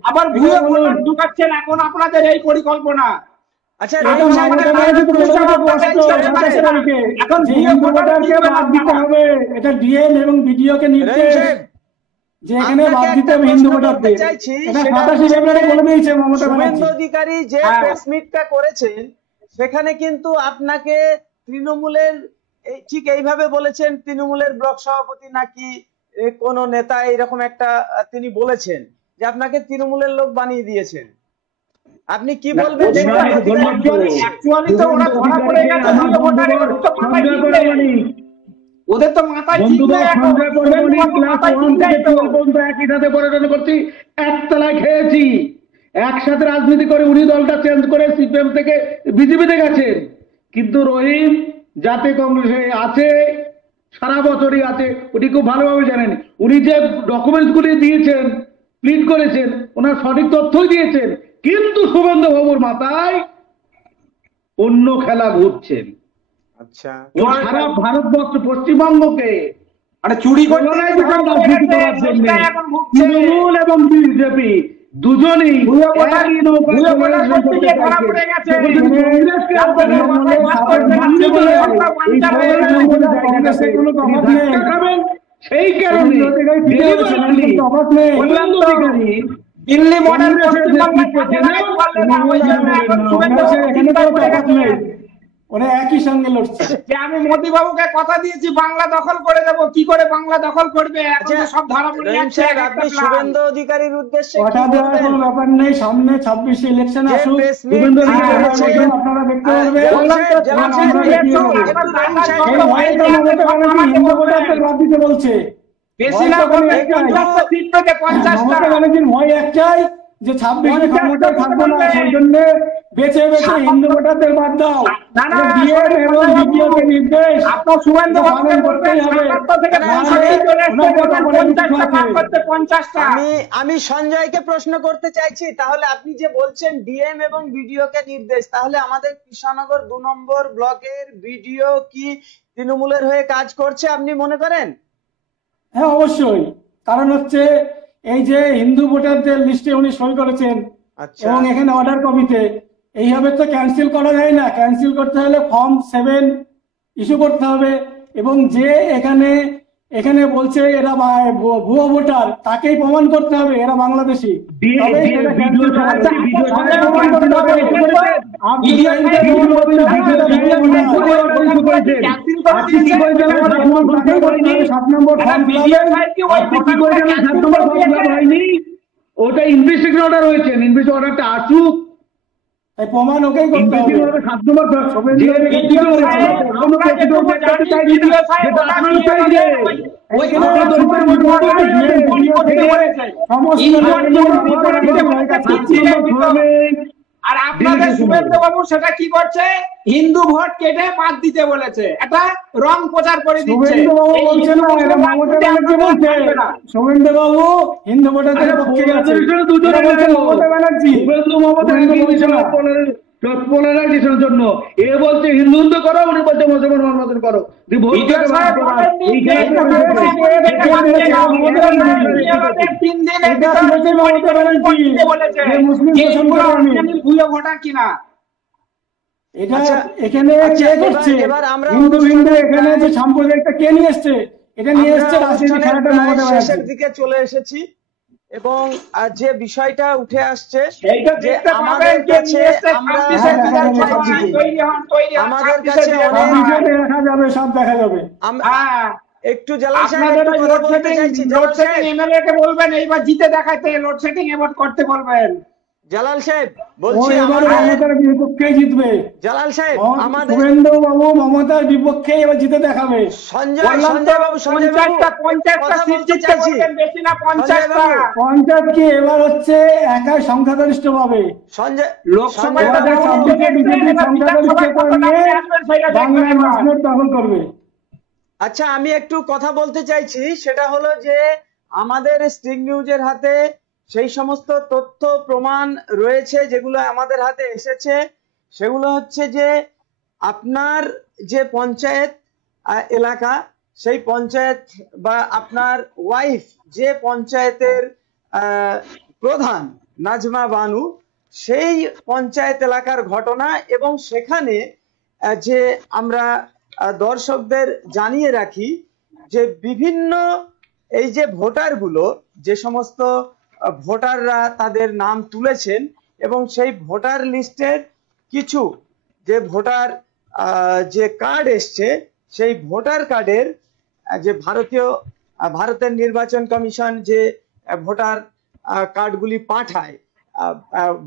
আবার ভুয়ো ভোটার ঢুকাচ্ছেন, এখন আপনাদের এই পরিকল্পনা। আচ্ছা এখন এটা ডিএম এবং বিডিওকে নির্দেশ যে এখানে বাদ দিতে হবে হিন্দু ভোটারদের, এটা 27 ফেব্রুয়ারি বলে দিয়েছে মমতা ব্যানার্জি। অধিকারী যে প্রেস মিটটা করেছেন সেখানে কিন্তু আপনাকে তৃণমূলের ঠিক এইভাবে বলেছেন, তৃণমূলের ব্লক সভাপতি নাকি কোন নেতা এরকম একটা তিনি বলেছেন যে আপনাকে তৃণমূলের লোক বানিয়ে দিয়েছেন। আপনি কি বলবেন? ওদের তো মাথায় একই সাথে পড়াশোনা করছি, একতলায় খেয়েছি, একসাথে রাজনীতি করে উনি দলটা চেঞ্জ করে সিপিএম থেকে বিজেপিতে গেছেন। কিন্তু রহিম জাতীয় কংগ্রেসে আছে, সারা বছরই আছে, উনি খুব ভালোভাবে জানেন। উনি যে ডকুমেন্টস গুলি দিয়েছেন, প্লিট করেছেন, ওনার সঠিক তথ্যই দিয়েছেন, কিন্তু শুভেন্দু বাবুর মাথায় অন্য খেলা ঘুরছেন। আচ্ছা, সারা ভারতবর্ষ, পশ্চিমবঙ্গকে মানে চুরি করে তৃণমূল এবং বিজেপি দুজনেই সেই কারণে দিল্লি মডেল ওরা একই সঙ্গে লড়ছে যে আমি মোদী বাবুকে কথা দিয়েছি বাংলা দখল করে দেবো, কি করে বাংলা দখল করবে এখন সব ধরা পড়ে যাচ্ছে। আপনি শুভেন্দু অধিকারীর উদ্দেশ্যে কথা দেওয়ার কোনো ব্যাপার নেই, সামনে 26 ইলেকশন আসুক, শুভেন্দু অধিকারী আপনারা দেখতে পারবেন। হিন্দু ভোটারদের বাদ দিতে বলছে, মমতা ব্যানার্জির ভয় একটাই যে 26 ক্ষমতা থাকবো না, সেই জন্য বেছে বেছে হিন্দু ভোটারদের বাদ দাও। নির্দেশ আপনার শুভেন্দু পালন করতেই হবে। আমি সঞ্জয়কে প্রশ্ন করতে চাইছি, তাহলে আপনি যে বলছেন ডিএম এবং বিডিও কে নির্দেশ, তাহলে আমাদের কৃষ্ণনগর 2 নম্বর ব্লকের বিডিও কি তৃণমূলের হয়ে কাজ করছে আপনি মনে করেন? হ্যাঁ অবশ্যই, কারণ হচ্ছে এই যে হিন্দু ভোটারদের লিস্টে উনি সই করেছেন এবং এখানে অর্ডার কপিতে, এইভাবে তো ক্যান্সেল করা যায় না। ক্যান্সেল করতে হলে ফর্ম 7 ইস্যু করতে হবে, এবং যে এখানে এখানে বলছে এরা ভুয়ো ভোটার, তাকেই প্রমাণ করতে হবে এরা বাংলাদেশি। ওটা ইনভেস্টিগেশন অর্ডার হয়েছে, ইনভেস্টিগেশন অর্ডারটা আসুক, তাই প্রমাণ ওকেই করতে হবে। আর আপনাদের শুভেন্দু বাবু সেটা কি করছে, হিন্দু ভোট কেটে বাদ দিতে বলেছে, এটা রং প্রচার করে দিচ্ছে। শুভেন্দু বাবু হিন্দু ভোটারদের পক্ষে আছে, মমতা ব্যানার্জি পোলারাইজেশনের জন্য এ বলছে হিন্দু হিন্দু করো, উনি বলছে মুসলমান করো। ভোটার কিনা এটা এখানে কে করছে? হিন্দু হিন্দু এখানে যে সাম্প্রদায়িকটা কে নিয়ে এসছে? এটা নিয়ে এসছে রাজনীতি খেলাটা মমতা ব্যানার্জি। শেষের দিকে চলে এসেছি এবং যে বিষয়টা উঠে আসছে যে আমাদের কাছে দেখা যাবে, সব দেখা যাবে। একটু জালাল সাহেব একটু কথা বলতে চাইছি। এমএলএ কে বলবেন এইবার জিতে দেখাতে, লোডশেডিং এবার করতে বলবেন। জালাল সাহেব বলছি মমতার বিপক্ষে জিতবে। জালাল সাহেব আমাদের শুভেন্দু বাবু মমতার বিপক্ষে এবার জিতে দেখাবে। সঞ্জয় বাবু, পঞ্চায়েতটা সিট জিততে বলবেন, বেশি না 50টা। পঞ্চায়েত কি এবার হচ্ছে একাই সংখ্যাগরিষ্ঠ পাবে। সঞ্জয় লোকসভায় 2026 বিজেপি সংখ্যাগরিষ্ঠ নিয়ে বাংলার মাসনোট দখল করবে। আচ্ছা, আমি একটু কথা বলতে চাইছি, সেটা হলো যে আমাদের স্ট্রিং নিউজের হাতে সেই সমস্ত তথ্য প্রমাণ রয়েছে যেগুলো আমাদের হাতে এসেছে। সেগুলো হচ্ছে যে আপনার যে পঞ্চায়েত এলাকা, সেই পঞ্চায়েত বা আপনার ওয়াইফ যে পঞ্চায়েতের প্রধান নাজমা বানু, সেই পঞ্চায়েত এলাকার ঘটনা। এবং সেখানে যে আমরা দর্শকদের জানিয়ে রাখি যে বিভিন্ন এই যে ভোটারগুলো, যে সমস্ত ভোটাররা তাদের নাম তুলেছেন এবং সেই ভোটার লিস্টের কিছু যে ভোটার যে কার্ড এসছে, সেই ভোটার কার্ডের যে ভারতের নির্বাচন কমিশন যে ভোটার কার্ডগুলি পাঠায়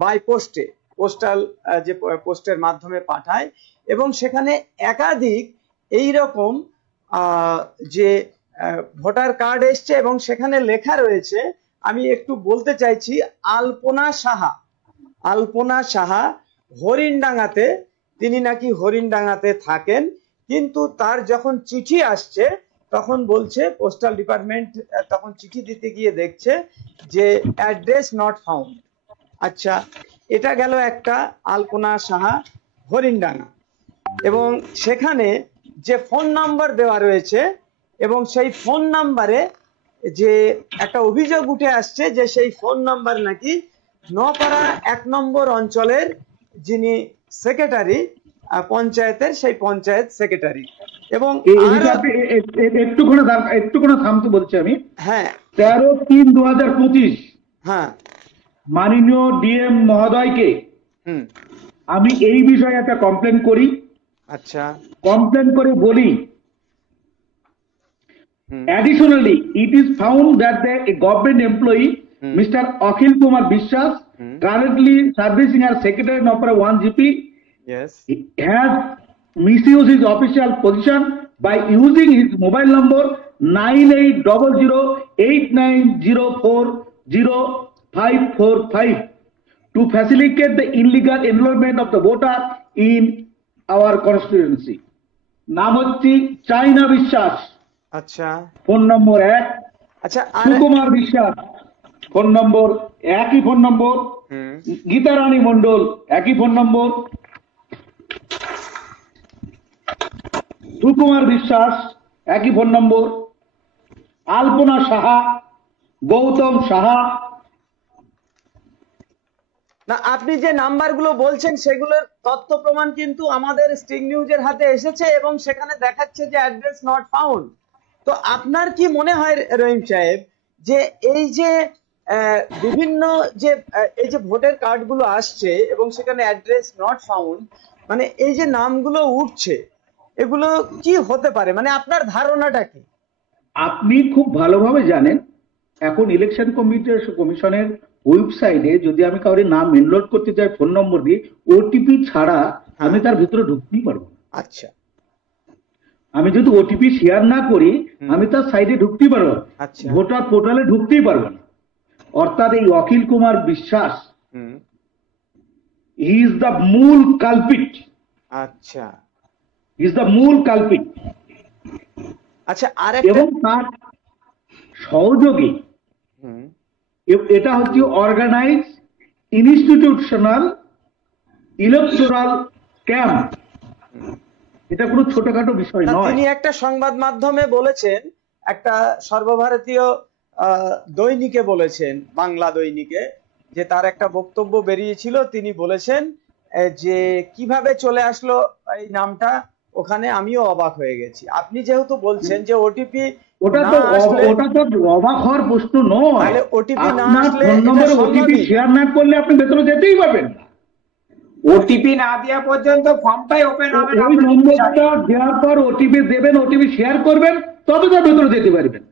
বাই পোস্টাল যে পোস্টের মাধ্যমে পাঠায়, এবং সেখানে একাধিক এই রকম যে ভোটার কার্ড এসছে এবং সেখানে লেখা রয়েছে, আমি একটু বলতে চাইছি, আলপনা সাহা হরিণডাঙ্গাতে, তিনি নাকি হরিণডাঙ্গাতে থাকেন, কিন্তু তার যখন চিঠি আসছে তখন বলছে পোস্টাল ডিপার্টমেন্ট তখন চিঠি দিতে গিয়ে দেখছে যে অ্যাড্রেস নট ফাউন্ড। আচ্ছা, এটা গেল একটা আলপনা সাহা হরিণডাঙ্গা। এবং সেখানে যে ফোন নাম্বার দেওয়া রয়েছে এবং সেই ফোন নাম্বারে যে একটা অভিযোগ উঠে আসছে যে সেই ফোন নাম্বার নাকি নপাড়া 1 নম্বর অঞ্চলের যিনি সেক্রেটারি পঞ্চায়েতের, সেই পঞ্চায়েত সেক্রেটারি। এবং একটুখানি থামতে বলছি আমি। হ্যাঁ, 13/3/2025 হ্যাঁ, মাননীয় ডিএম মহোদয়কে আমি এই বিষয়ে একটা কমপ্লেন করি। আচ্ছা, কমপ্লেন করে বলি, additionally it is found that a government employee Mr. Akhil Kumar Bishwas, currently servicing as secretary number 1 GP, yes, has misused his official position by using his mobile number 980089040545 to facilitate the illegal enrollment of the voter in our constituency. নাম হচ্ছে চাইনা বিশ্বাস। আচ্ছা, ফোন নম্বর 1। আচ্ছা, সুকুমার বিশ্বাস ফোন নম্বর, একই ফোন নম্বর। গীতারানী মন্ডল একই ফোন নম্বর। সুকুমার বিশ্বাস একই ফোন নম্বর। আলপনা সাহা, গৌতম সাহা। না, আপনি যে নাম্বারগুলো বলছেন সেগুলোর তথ্য প্রমাণ কিন্তু আমাদের স্ট্রিং নিউজের হাতে এসেছে এবং সেখানে দেখাচ্ছে যে অ্যাড্রেস নট ফাউন্ড। তো আপনার কি মনে হয় রহিম সাহেব যে এই যে বিভিন্ন যে এই যে ভোটার কার্ড গুলো আসছে এবং সেখানে অ্যাড্রেস নট ফাউন্ড, মানে এই যে নামগুলো উঠছে, এগুলো কি হতে পারে, মানে আপনার ধারণাটা কি? আপনি খুব ভালোভাবে জানেন এখন ইলেকশন কমিশনের ওয়েবসাইটে যদি আমি কাউরে নাম এনরোল করতে চাই ফোন নম্বর দিয়ে, ওটিপি ছাড়া আমি তার ভিতরে ঢুকতেই পারবো না। আচ্ছা, আমি যদি ওটিপি শেয়ার না করি আমি তার সাইডে ঢুকতেই পারবো না, ভোটার পোর্টালে ঢুকতেই পারবো না। অর্থাৎ এই অখিল Kumar Biswas he is the মূল কালপিট। আচ্ছা, হি ইজ দ্য মূল কালপিট। আচ্ছা, এবং তার সহযোগী এটা হচ্ছে অর্গানাইজ ইনস্টিটিউশনাল ইলেকটোরাল ক্যাম্প। এটা কোনো ছোটখাটো বিষয় নয়। তিনি একটা সংবাদ মাধ্যমে বলেছেন, একটা সর্বভারতীয় দৈনিকে বলেছেন, বাংলা দৈনিকে, যে তার একটা বক্তব্য বেরিয়েছিল, তিনি বলেছেন যে কিভাবে চলে আসলো এই নামটা ওখানে, আমিও অবাক হয়ে গেছি। আপনি যেহেতু বলছেন যে ওটিপি, ওটা তো অবাক হওয়ার প্রশ্ন নয়। তাহলে ওটিপি না আসলে ওটিপি শেয়ার না করলে আপনি ভেতরে যেতেই পারবেন না। ওটিপি না দেওয়া পর্যন্ত ফর্মটাই ওপেন হবে না। ওই নম্বরটা দেওয়ার পর ওটিপি দেবেন, ওটিপি শেয়ার করবেন, তবে তো ভেতরে যেতে পারবেন।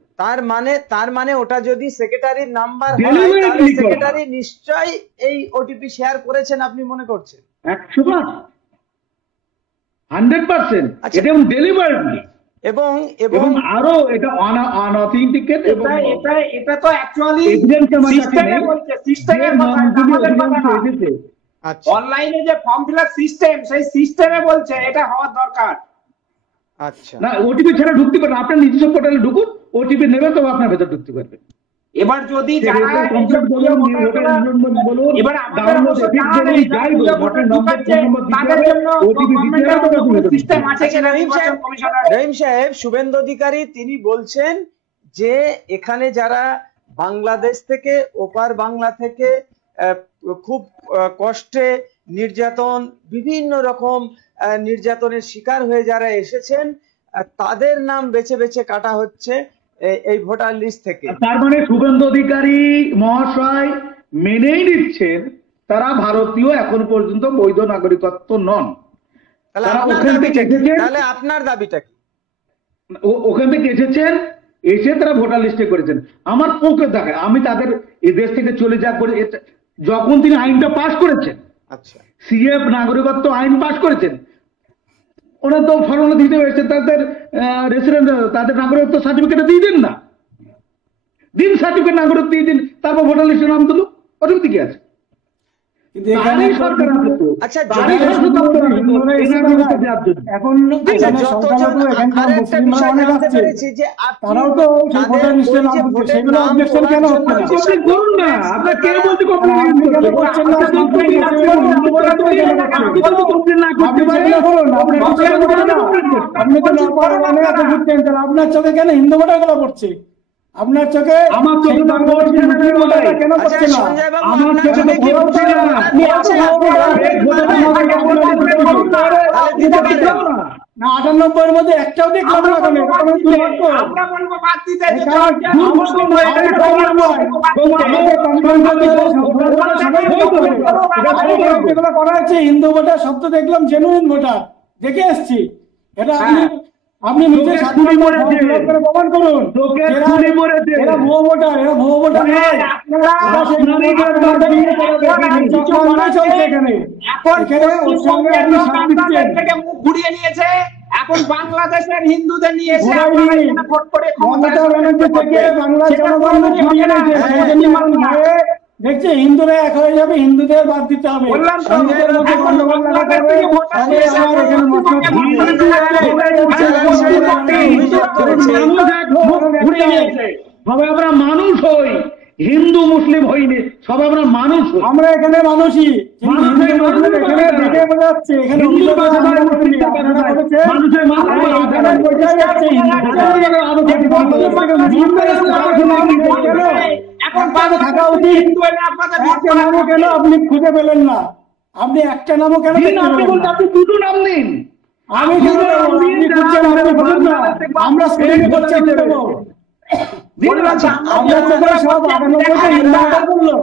তার মানে ওটা যদি সেক্রেটারির নাম্বার হয় তাহলে সেক্রেটারি নিশ্চয়ই এই ওটিপি শেয়ার করেছেন, আপনি মনে করছেন? 100%, 100%। এটা ডেলিভারিডলি এবং আরো এটা অনঅথেন্টিকেট। এটা তো অ্যাকচুয়ালি সিস্টেমে বলছে, সিস্টেমের কথা, আমাদের কথা না। আচ্ছা, অনলাইনে যে ফর্ম ফিলআপ সিস্টেম, সেই সিস্টেমে বলছে এটা হওয়ার দরকার। আচ্ছা, না ওটিপি ছাড়া ঢুকতে পারেন, আপনার নিজস্ব পোর্টালে ঢুকুন, ওটিপি নেবেন তবে আপনার ভেতর ঢুকতে পারবেন। এবার যদি রহিম সাহেব, শুভেন্দু অধিকারী তিনি বলছেন যে এখানে যারা বাংলাদেশ থেকে, ওপার বাংলা থেকে খুব কষ্টে নির্যাতন, বিভিন্ন রকম নির্যাতনের শিকার হয়ে যারা এসেছেন, তাদের নাম বেছে বেছে কাটা হচ্ছে এই ভোটার লিস্ট থেকে। তার মানে শুভেন্দু অধিকারী মহাশয় মেনেই নিচ্ছেন তারা ভারতীয় এখন পর্যন্ত বৈধ নাগরিকত্ব নন। তাহলে আপনার দাবিটা কি? ওখান থেকে এসেছেন, এসে তারা ভোটার লিস্টে করেছেন। আমার পক্ষে থাকে, আমি তাদের এই দেশ থেকে চলে যা করে, যখন তিনি আইনটা পাশ করেছেন, আচ্ছা, সিএফ নাগরিকত্ব আইন পাশ করেছেন, ওরা তো ফর্ম দিতে হয়েছে তাদের রেসিডেন্ট, তাদের নাগরিকত্ব সার্টিফিকেট দিয়ে দিন না, দিন সার্টিফিকেট নাগরিক দিয়ে দিন, তারপর ভোটার লিস্টে নাম তুলুক, অসুবিধা কি আছে? আপনার চোখে কেন হিন্দু ভোটার গুলো পড়ছে? আপনার চোখে আমার চোখে কেন করছে না? আমার চোখে না 98 মধ্যে একটাও দেখলাম না। করা হচ্ছে হিন্দু ভোটার শব্দ দেখলাম, জেনুইন ভোটার দেখে এসছি। এটা আপনি নিজে প্রমাণ করুন। এরা ভুয়ো ভোটার, এরা ভুয়ো ভোটার নয়। ঘুরিয়ে নিয়েছে, এখন বাংলাদেশের হিন্দুদের নিয়ে দেখছে হিন্দুরা এক হয়ে যাবে, হিন্দুদের বাদ দিতে হবে। সবাই আমরা মানুষ হই, হিন্দু মুসলিম হইনি, সব আমরা মানুষ। আমরা এখানে মানুষই, থাকা উচিত। কেন আপনি খুঁজে পেলেন না? আপনি একটা নামও কেন? আপনি দুটো নাম নিন, আমি কেন দেবো? আপনি করছেন, আপনি বলুন না। আমরা স্ক্রিনে করছি, আমি দেবো। আমরা তো সব 98 হিন্দু ভোটার বললো।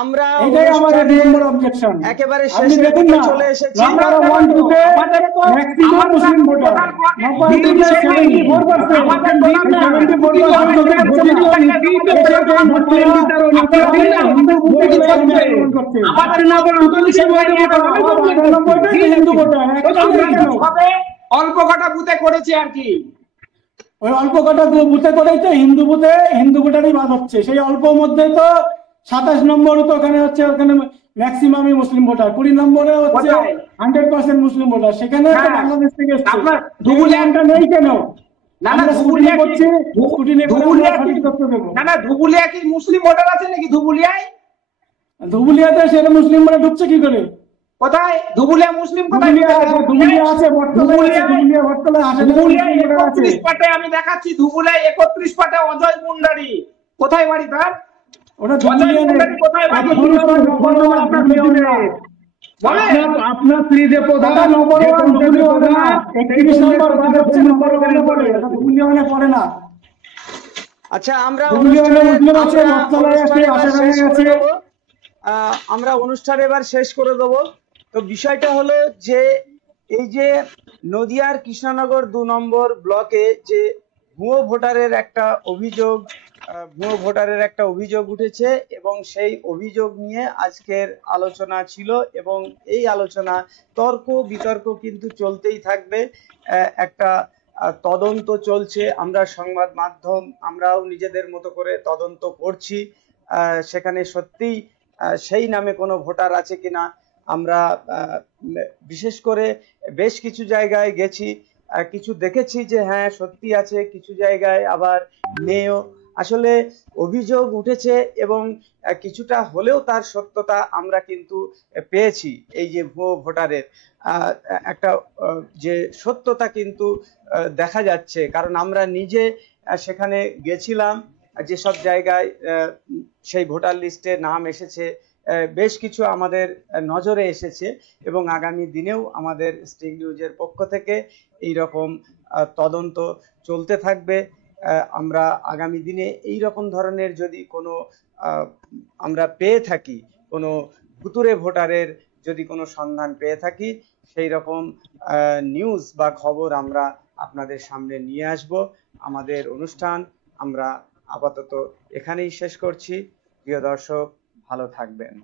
আমরা এটাই আমার 1 নম্বর অবজেকশন। একেবারে আপনি শেষের দেখুন দিকে না, চলে এসেছি। নাম্বার 1 2 তে ম্যাক্সিমাম মুসলিম ভোটার, নাম্বার 3 তে 74%, আমাদের 74% হিন্দু ভোটার। অল্প কটা বুথে করেছে আর কি, ওই অল্প কটা বুথে করেই তো হিন্দু ভোটারই বাদ হচ্ছে। সেই অল্প মধ্যে তো 27 নম্বরে তো ওখানে হচ্ছে, ওখানে ম্যাক্সিমামই মুসলিম ভোটার। 20 নম্বরে হচ্ছে 100% মুসলিম ভোটার। সেখানে তো বাংলাদেশ থেকে এসছে। ধুবুলিয়াটা নেই কেন? ধুবুলিয়া কি মুসলিম ভোটার আছে নাকি? ধুবুলিয়াতে সেটা মুসলিম ভোটার ঢুকছে কি করে? কোথায় ধুবুলিয়া মুসলিম? কোথায় ধুবুলিয়া আছে, বটতলায় 31 পাটে আমি দেখাচ্ছি। ধুবুলিয়ায় 31 পাটে অজয় মুন্ডারি। কোথায় বাড়ি তার? ওটা ধুবুলিয়া কোথায় বাড়ি? আপনার ফ্রিজে প্রধান ধুবুলিয়া পড়ে না। আচ্ছা, আমরা অনুষ্ঠান এবার শেষ করে দেব। তো বিষয়টা হলো যে এই যে নদিয়ার কৃষ্ণনগর 2 নম্বর ব্লকে যে ভুয়ো ভোটারের একটা অভিযোগ উঠেছে এবং সেই অভিযোগ নিয়ে আজকের আলোচনা ছিল এবং এই আলোচনা তর্ক বিতর্ক কিন্তু চলতেই থাকবে। একটা তদন্ত চলছে, আমরা সংবাদ মাধ্যম আমরাও নিজেদের মতো করে তদন্ত করছি। সেখানে সত্যিই সেই নামে কোনো ভোটার আছে কিনা আমরা বিশেষ করে বেশ কিছু জায়গায় গেছি, কিছু দেখেছি যে হ্যাঁ সত্যি আছে, কিছু জায়গায় আবার নেও। আসলে অভিযোগ উঠেছে এবং কিছুটা হলেও তার সত্যতা আমরা কিন্তু পেয়েছি। এই যে ভুয়ো ভোটারের একটা যে সত্যতা কিন্তু দেখা যাচ্ছে, কারণ আমরা নিজে সেখানে গেছিলাম। যেসব জায়গায় সেই ভোটার লিস্টে নাম এসেছে, বেশ কিছু আমাদের নজরে এসেছে এবং আগামী দিনেও আমাদের স্টিং নিউজের পক্ষ থেকে এই রকম তদন্ত চলতে থাকবে। আমরা আগামী দিনে এই রকম ধরনের যদি কোনো আমরা পেয়ে থাকি, কোনো ভুতুরে ভোটারের যদি কোনো সন্ধান পেয়ে থাকি, সেই রকম নিউজ বা খবর আমরা আপনাদের সামনে নিয়ে আসব। আমাদের অনুষ্ঠান আমরা আপাতত এখানেই শেষ করছি। প্রিয় দর্শক, ভালো থাকবেন।